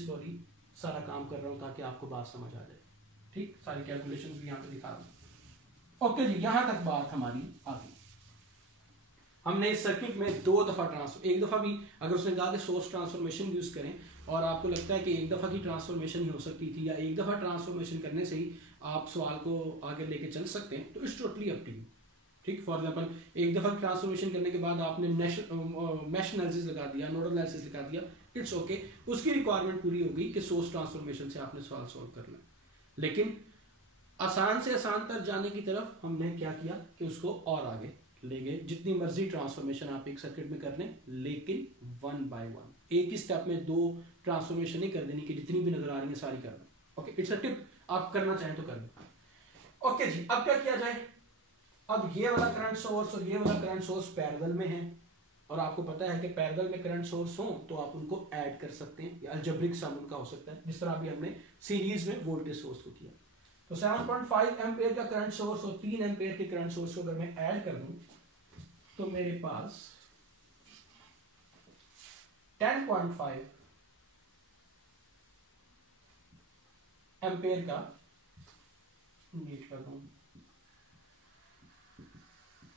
सारा काम कर रहा हूं ताकि आपको बात समझ आ जाए। ठीक, सारी कैलकुलेशंस भी यहां पे दिखा रहा हूं। ओके जी, यहां तक बात हमारी आ गई। हमने इस सर्किट में 2 दफा ट्रांसफर, एक दफा भी अगर उसने कहा कि सोर्स ट्रांसफॉर्मेशन यूज करें और आपको लगता है कि एक दफा की ट्रांसफॉर्मेशन ही हो सकती थी या एक दफा ट्रांसफॉर्मेशन करने से ही आप सवाल को आगे लेके चल सकते हैं, तो it's totally up to you. ठीक, फॉर एग्जांपल एक दफा ट्रांसफॉर्मेशन करने के बाद आपने मैश एनालिसिस लगा दिया, नोडल एनालिसिस लगा दिया, इट्स ओके, उसकी रिक्वायरमेंट पूरी हो गई कि सोर्स ट्रांसफॉर्मेशन से आपने सवाल सॉल्व करना है। लेकिन आसान से आसान तर जाने की तरफ हमने क्या किया कि उसको और आगे ले गए, जितनी मर्जी ट्रांसफॉर्मेशन आप एक सर्किट में कर लें, लेकिन वन बाय वन, एक ही स्टेप में दो ट्रांसफॉर्मेशन नहीं कर देनी कि जितनी भी नजर आ रही है सारी कर लें। ओके, इट्स अ टिप, आप करना चाहें तो कर लें। ओके जी, अब क्या किया जाए? अब ये वाला करंट सोर्स और ये वाला करंट सोर्स पैरेलल में है, और आपको पता है कि पैरेलल में करंट सोर्स हो तो आप उनको ऐड कर सकते हैं, अलजेब्रिक सम उनका हो सकता है, जिस तरह अभी हमने सीरीज में वोल्टेज सोर्स को किया। तो 7.5 एम्पेयर का करंट सोर्स और 3 एम्पेयर के करंट सोर्स को अगर मैं ऐड कर दूं तो मेरे पास 10.5 एम्पेयर का, नीट कर दूं,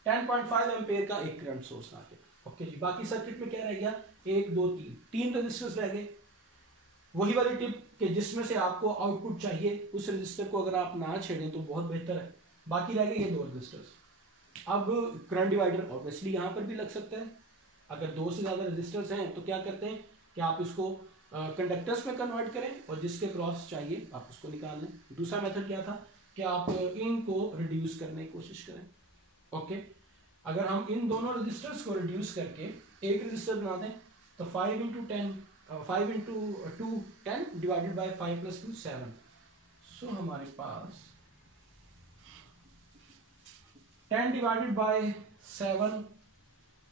10.5 एम्पेयर का एक करंट सोर्स आ गया। ओके जी, बाकी सर्किट में क्या रह गया? 1 2 3 रेजिस्टर्स रह गए। वही वाली टिप कि जिसमें से आपको आउटपुट चाहिए उस रेजिस्टर को अगर आप ना छेड़ें तो बहुत बेहतर है। बाकी रह गए ये 2 रेजिस्टर्स। अब करंट डिवाइडर ऑब्वियसली यहां पर भी लग सकता है। अगर 2 से ज्यादा रेजिस्टर्स हैं तो क्या करते हैं कि आप इसको कंडक्टर्स में कन्वर्ट करें और जिसके क्रॉस चाहिए आप उसको निकाल लें। दूसरा मेथड क्या था कि आप इनको रिड्यूस करने की कोशिश करें। ओके, अगर हम इन दोनों रेजिस्टर्स को रिड्यूस करके एक रेजिस्टर बना दें तो 5 into 10 5 into 2 10 divided by 5 plus 2 7। सो हमारे पास 10 डिवाइडेड बाय 7,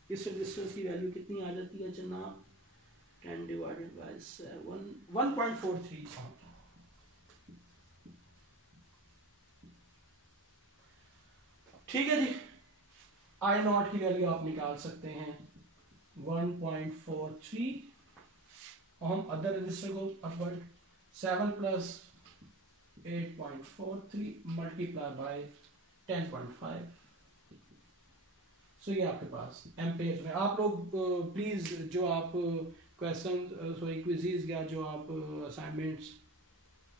इस रेजिस्टेंस की वैल्यू कितनी आ जाती है जनाब? 10 डिवाइडेड बाय 7 1.43 ओम। ठीक है जी, आई नॉट की वैल्यू आप निकाल सकते हैं 1.43 ओम। अदर रेजिस्टर को अपवर्ड 7 plus 8.43 मल्टीप्लाई बाय 10.5। सो ये आपके पास एम्पेयर में। आप लोग प्लीज जो आप क्वेश्चन सॉरी क्विज़ेस या जो आप असाइनमेंट्स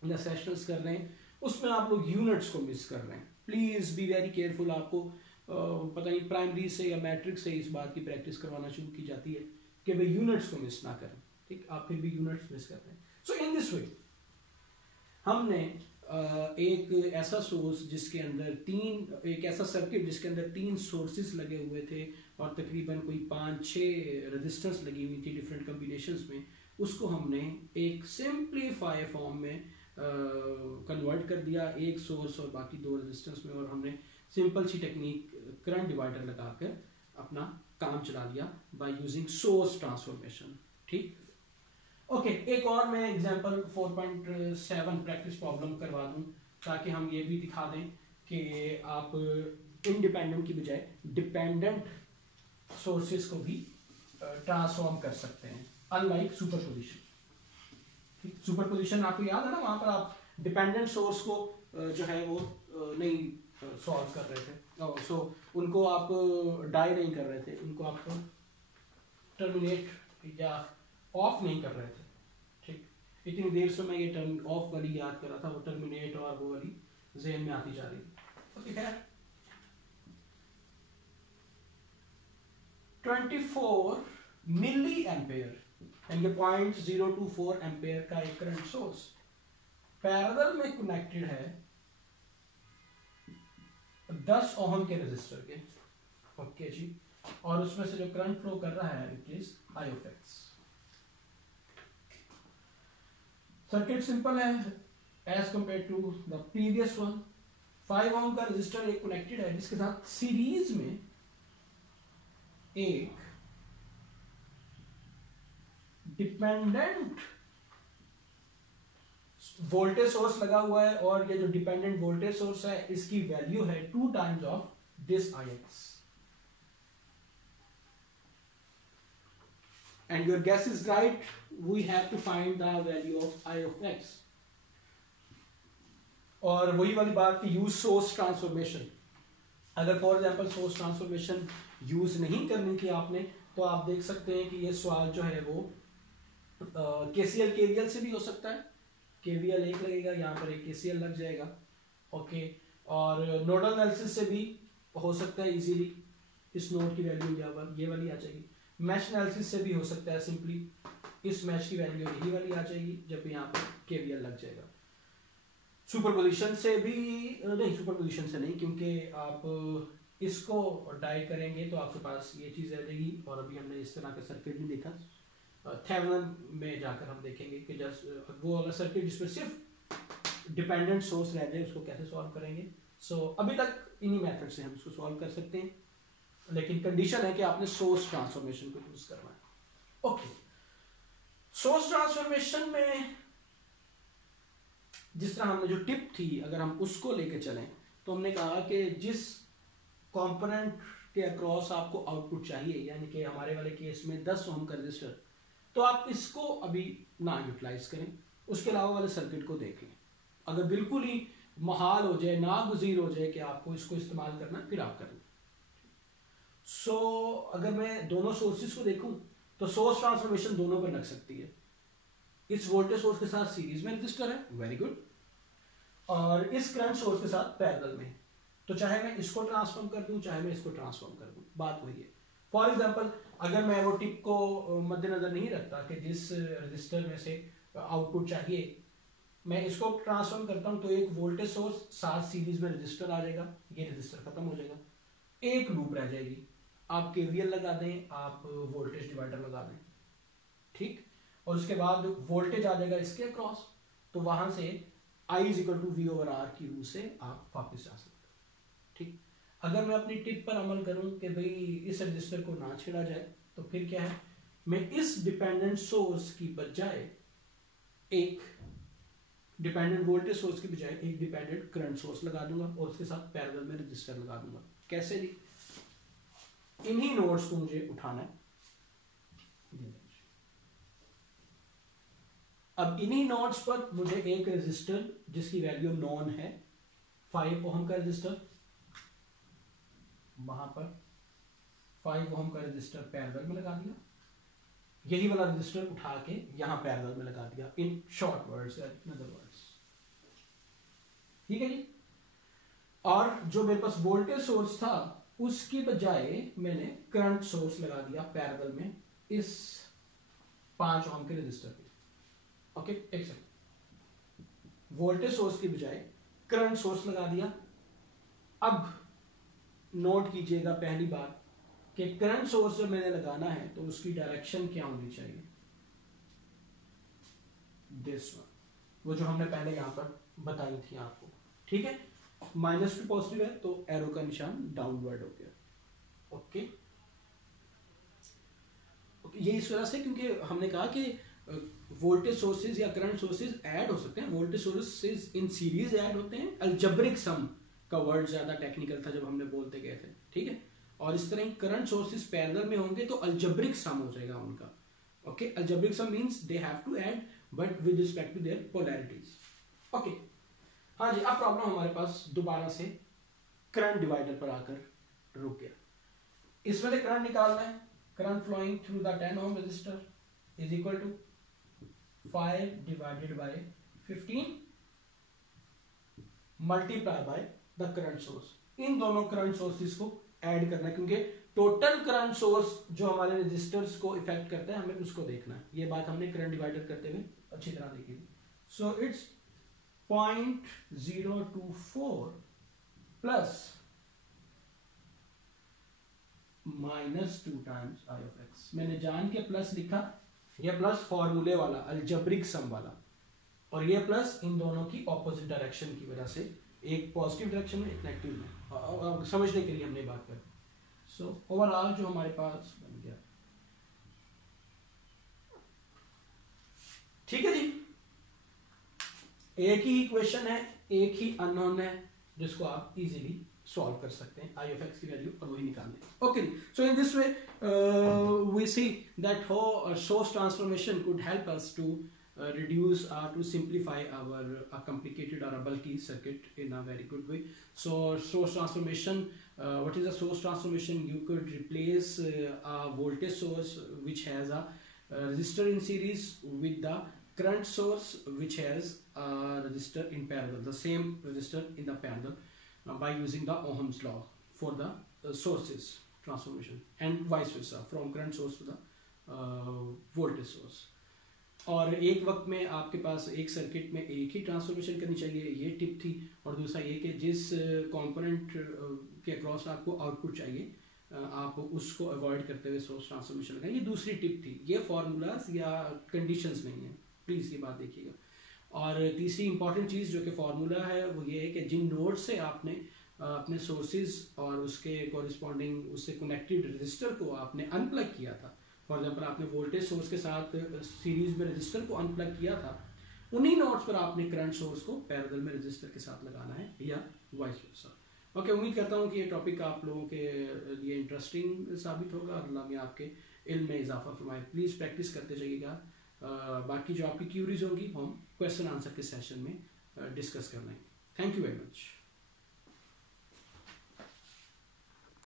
या सेशंस कर रहे हैं उसमें आप लोग यूनिट्स को मिस कर रहे हैं। Please be very careful. आपको पता नहीं प्राइमरी से या मैट्रिक से इस बात की प्रैक्टिस करवाना शुरू की जाती है कि भाई यूनिट्स को मिस ना करें। ठीक, आप फिर भी यूनिट्स मिस कर रहे हैं। सो इन दिस वे हमने एक ऐसा सोर्स जिसके अंदर एक ऐसा सर्किट जिसके अंदर 3 सोर्सेज लगे हुए थे और तकरीबन कोई 5-6 रेजिस्टेंस लगी हुई थी डिफरेंट कॉम्बिनेशंस में, उसको हमने एक सिंप्लीफाई फॉर्म में कन्वर्ट कर दिया, एक सोर्स और बाकी 2 रेजिस्टेंस में, और हमने सिंपल सी टेक्निक करंट डिवाइडर लगाकर अपना काम चला दिया बाय यूजिंग सोर्स ट्रांसफॉर्मेशन। ठीक, ओके, एक और मैं एग्जांपल 4.7 प्रैक्टिस प्रॉब्लम करवा दूं ताकि हम ये भी दिखा दें कि आप इंडिपेंडेंट की बजाय डिपेंडेंट सोर्सेज को भी ट्रांसफॉर्म कर सकते हैं, अनलाइक सुपरपोजिशन। सुपरपोजिशन आपको याद है ना, वहां पर आप डिपेंडेंट सोर्स को जो है वो नहीं सॉल्व कर रहे थे, सो उनको आप डाई नहीं कर रहे थे, उनको आप टर्मिनेट या ऑफ नहीं कर रहे थे। ठीक, इतनी देर से मैं ये टर्म ऑफ वाली याद कर रहा था, वो टर्मिनेट और वो वाली ज़हन में आती जा रही है। ओके, खैर 24 मिली एम्पेयर यानी 0.024 एम्पेयर का एक करंट सोर्स पैरेलल में कनेक्टेड है 10 ओम के रेजिस्टर के। ओके जी, और उसमें से जो करंट फ्लो कर रहा है it is I of x। Circuit simple है as compare to the previous one. 5 ohm का रेजिस्टर एक कनेक्टेड है जिसके साथ सीरीज में एक डिपेंडेंट वोल्टेज सोर्स लगा हुआ है, और ये जो डिपेंडेंट वोल्टेज सोर्स है इसकी वैल्यू है 2 times of this Ix। And your guess is right, we have to find the value of I of x। और वही वाली बात कि यूज सोर्स ट्रांसफॉर्मेशन। अगर for example source transformation use नहीं करनी थी आपने तो आप देख सकते हैं कि ये सवाल जो है वो KCL KVL से भी हो सकता है। KVL एक लगेगा, यहाँ पर एक KCL लग जाएगा। ओके, और नोडल एनालिसिस से भी हो सकता है इजीली इस नोड की वैल्यू ये वाली आ जाएगी। मैश एनालिसिस से भी हो सकता है सिंपली इस मैश की वैल्यू यही वाली आ जाएगी जब यहाँ पर केवीएल लग जाएगा। सुपरपोजिशन से भी नहीं, सुपरपोजिशन से नहीं, क्योंकि आप इसको डाई करेंगे तो आपके पास ये चीज़ रह जाएगी। और अभी हमने इस तरह का सर्किट नहीं देखा, थेवेनिन में जाकर हम देखेंगे कि जस्ट वो वाला सर्किट जिसमें सिर्फ डिपेंडेंट सोर्स रह जाए उसको कैसे सॉल्व करेंगे। सो अभी तक इन्हीं मेथड से हम इसको सॉल्व कर सकते हैं, लेकिन कंडीशन है कि आपने सोर्स ट्रांसफॉर्मेशन को यूज करना है। ओके, सोर्स ट्रांसफॉर्मेशन में जिस तरह हमने जो टिप थी अगर हम उसको लेके चलें तो हमने कहा कि जिस कंपोनेंट के अक्रॉस आपको आउटपुट चाहिए, यानी कि हमारे वाले केस में 10 ओम का रजिस्टर, तो आप इसको अभी ना यूटिलाइज करें, उसके अलावा वाले सर्किट को देख लें। अगर बिल्कुल ही महाल हो जाए, नागुज़ीर हो जाए कि आपको इसको इस्तेमाल करना, फिर आप करें। सो अगर मैं दोनों सोर्सेज को देखूं तो सोर्स ट्रांसफॉर्मेशन दोनों पर लग सकती है। इस वोल्टेज सोर्स के साथ सीरीज में रजिस्टर है, वेरी गुड, और इस करंट सोर्स के साथ पैरेलल में। तो चाहे मैं इसको ट्रांसफॉर्म कर दूं चाहे मैं इसको ट्रांसफॉर्म कर दूं, बात वही है। फॉर एग्जांपल अगर मैं वो टिप को मद्देनजर नहीं रखता कि जिस रजिस्टर में से आउटपुट चाहिए, मैं इसको ट्रांसफॉर्म करता हूं तो एक वोल्टेज सोर्स साथ सीरीज में रजिस्टर आ जाएगा, ये रजिस्टर खत्म हो जाएगा, एक लूप रह जाएगी। आप केवीएल लगा दें, आप वोल्टेज डिवाइडर लगा दें, ठीक, और उसके बाद वोल्टेज आ जाएगा इसके अक्रॉस, तो वहां से I = V/R की रूल से आप वापस जा सकते हैं, ठीक। अगर मैं अपनी टिप पर अमल करूं कि भाई इस रजिस्टर को ना छेड़ा जाए, तो फिर क्या है, मैं इस डिपेंडेंट सोर्स की बजाय एक डिपेंडेंट वोल्टेज सोर्स की बजाय एक डिपेंडेंट करंट सोर्स लगा दूंगा और उसके साथ पैरेलल में रजिस्टर लगा दूंगा। कैसे जी? इन्हीं नोड्स को मुझे उठाना है। अब इन्हीं नोड्स पर मुझे एक रेजिस्टर जिसकी वैल्यू नॉन है, 5 ओम का रेजिस्टर, वहां पर 5 ओम का रेजिस्टर पैरेलल में लगा दिया, यही वाला रेजिस्टर उठा के यहां पैरेलल में लगा दिया, in short words, in other words, ठीक है जी। और जो मेरे पास वोल्टेज सोर्स था उसकी बजाय मैंने करंट सोर्स लगा दिया पैरेलल में इस 5 ओम के रेजिस्टर पे। ओके, एक सेकंड, वोल्टेज सोर्स की बजाय करंट सोर्स लगा दिया। अब नोट कीजिएगा पहली बात कि करंट सोर्स जब मैंने लगाना है तो उसकी डायरेक्शन क्या होनी चाहिए, दिस वन, वो जो हमने पहले यहां पर बताई थी आपको, ठीक है। माइनस टू पॉजिटिव है तो एरो का निशान डाउनवर्ड हो गया। ओके, ये इस वजह से क्योंकि हमने कहा कि वोल्टेज सोर्सेज या करंट सोर्सेज ऐड हो सकते हैं, voltage sources in series add होते हैं। अलजेब्रिक सम का वर्ड ज्यादा टेक्निकल था जब हमने बोलते गए थे, ठीक है। और इस तरह करंट सोर्सेज पैरेलल में होंगे तो अलजेब्रिक सम हो जाएगा उनका। Okay, algebraic sum means they have to add but with respect to their polarities. Okay, हाँ जी, अब प्रॉब्लम हमारे पास दोबारा से करंट डिवाइडर पर आकर रुक गया। इसमें से करंट निकालना है, current flowing through the 10 ohm resistor is equal to 5 divided by 15 multiply by the current source. इन दोनों करंट सोर्सेज को ऐड करना है क्योंकि टोटल करंट सोर्स जो हमारे रजिस्टर्स को इफेक्ट करता है हमें उसको देखना है। ये बात हमने करंट डिवाइडर करते हुए अच्छी तरह देखी थी। So it's 0.024 plus -2 times I of x। मैंने जान के प्लस लिखा, यह प्लस फॉर्मूले वाला अलजेब्रिक सम वाला, और ये प्लस इन दोनों की ऑपोजिट डायरेक्शन की वजह से, एक पॉजिटिव डायरेक्शन में एक नेगेटिव में, समझने के लिए हमने बात कर। सो ओवरऑल जो हमारे पास बन गया, ठीक है जी। एक ही इक्वेशन है, एक ही अननोन है जिसको आप इजीली सॉल्व कर सकते हैं, I of x की वैल्यू और वही निकालने। Okay, so in this way we see that how source transformation could help us to reduce or to simplify our complicated or a bulky circuit in a very good way. So source transformation, what is a source transformation? You could replace a voltage source which has a resistor in series with the current source which has a resistor in parallel, the same resistor in the parallel, by using the Ohm's law. for the sources transformation and vice versa from current source to the voltage source. और एक वक्त में आपके पास एक circuit में एक ही transformation करनी चाहिए, ये टिप थी। और दूसरा ये कि जिस कंपोनेंट के अक्रॉस आपको आउटपुट चाहिए आप उसको अवॉइड करते हुए सोर्स ट्रांसफॉर्मेशन लगाएं, ये दूसरी टिप थी। ये फार्मूलाज या कंडीशंस नहीं है, प्लीज़ ये बात देखिएगा। और तीसरी इंपॉर्टेंट चीज़ जो कि फार्मूला है वो ये है कि जिन नोड से आपने अपने सोर्सेज और उसके कॉरिस्पॉन्डिंग उससे कनेक्टेड रजिस्टर को आपने अनप्लग किया था, फॉर एग्जांपल आपने वोल्टेज सोर्स के साथ सीरीज में रजिस्टर को अनप्लग किया था, उन्हीं नोड्स पर आपने करंट सोर्स को पैरेलल में रजिस्टर के साथ लगाना है या वाइस वर्सा। ओके, उम्मीद करता हूँ कि ये टॉपिक आप लोगों के लिए इंटरेस्टिंग साबित होगा और अल्लाह में आपके इल्म में इजाफा फरमाए। प्लीज़ प्रैक्टिस करते जाइएगा। बाकी जो आपकी क्यूरीज होगी हम क्वेश्चन आंसर के सेशन में डिस्कस कर लेंगे। Thank you very much.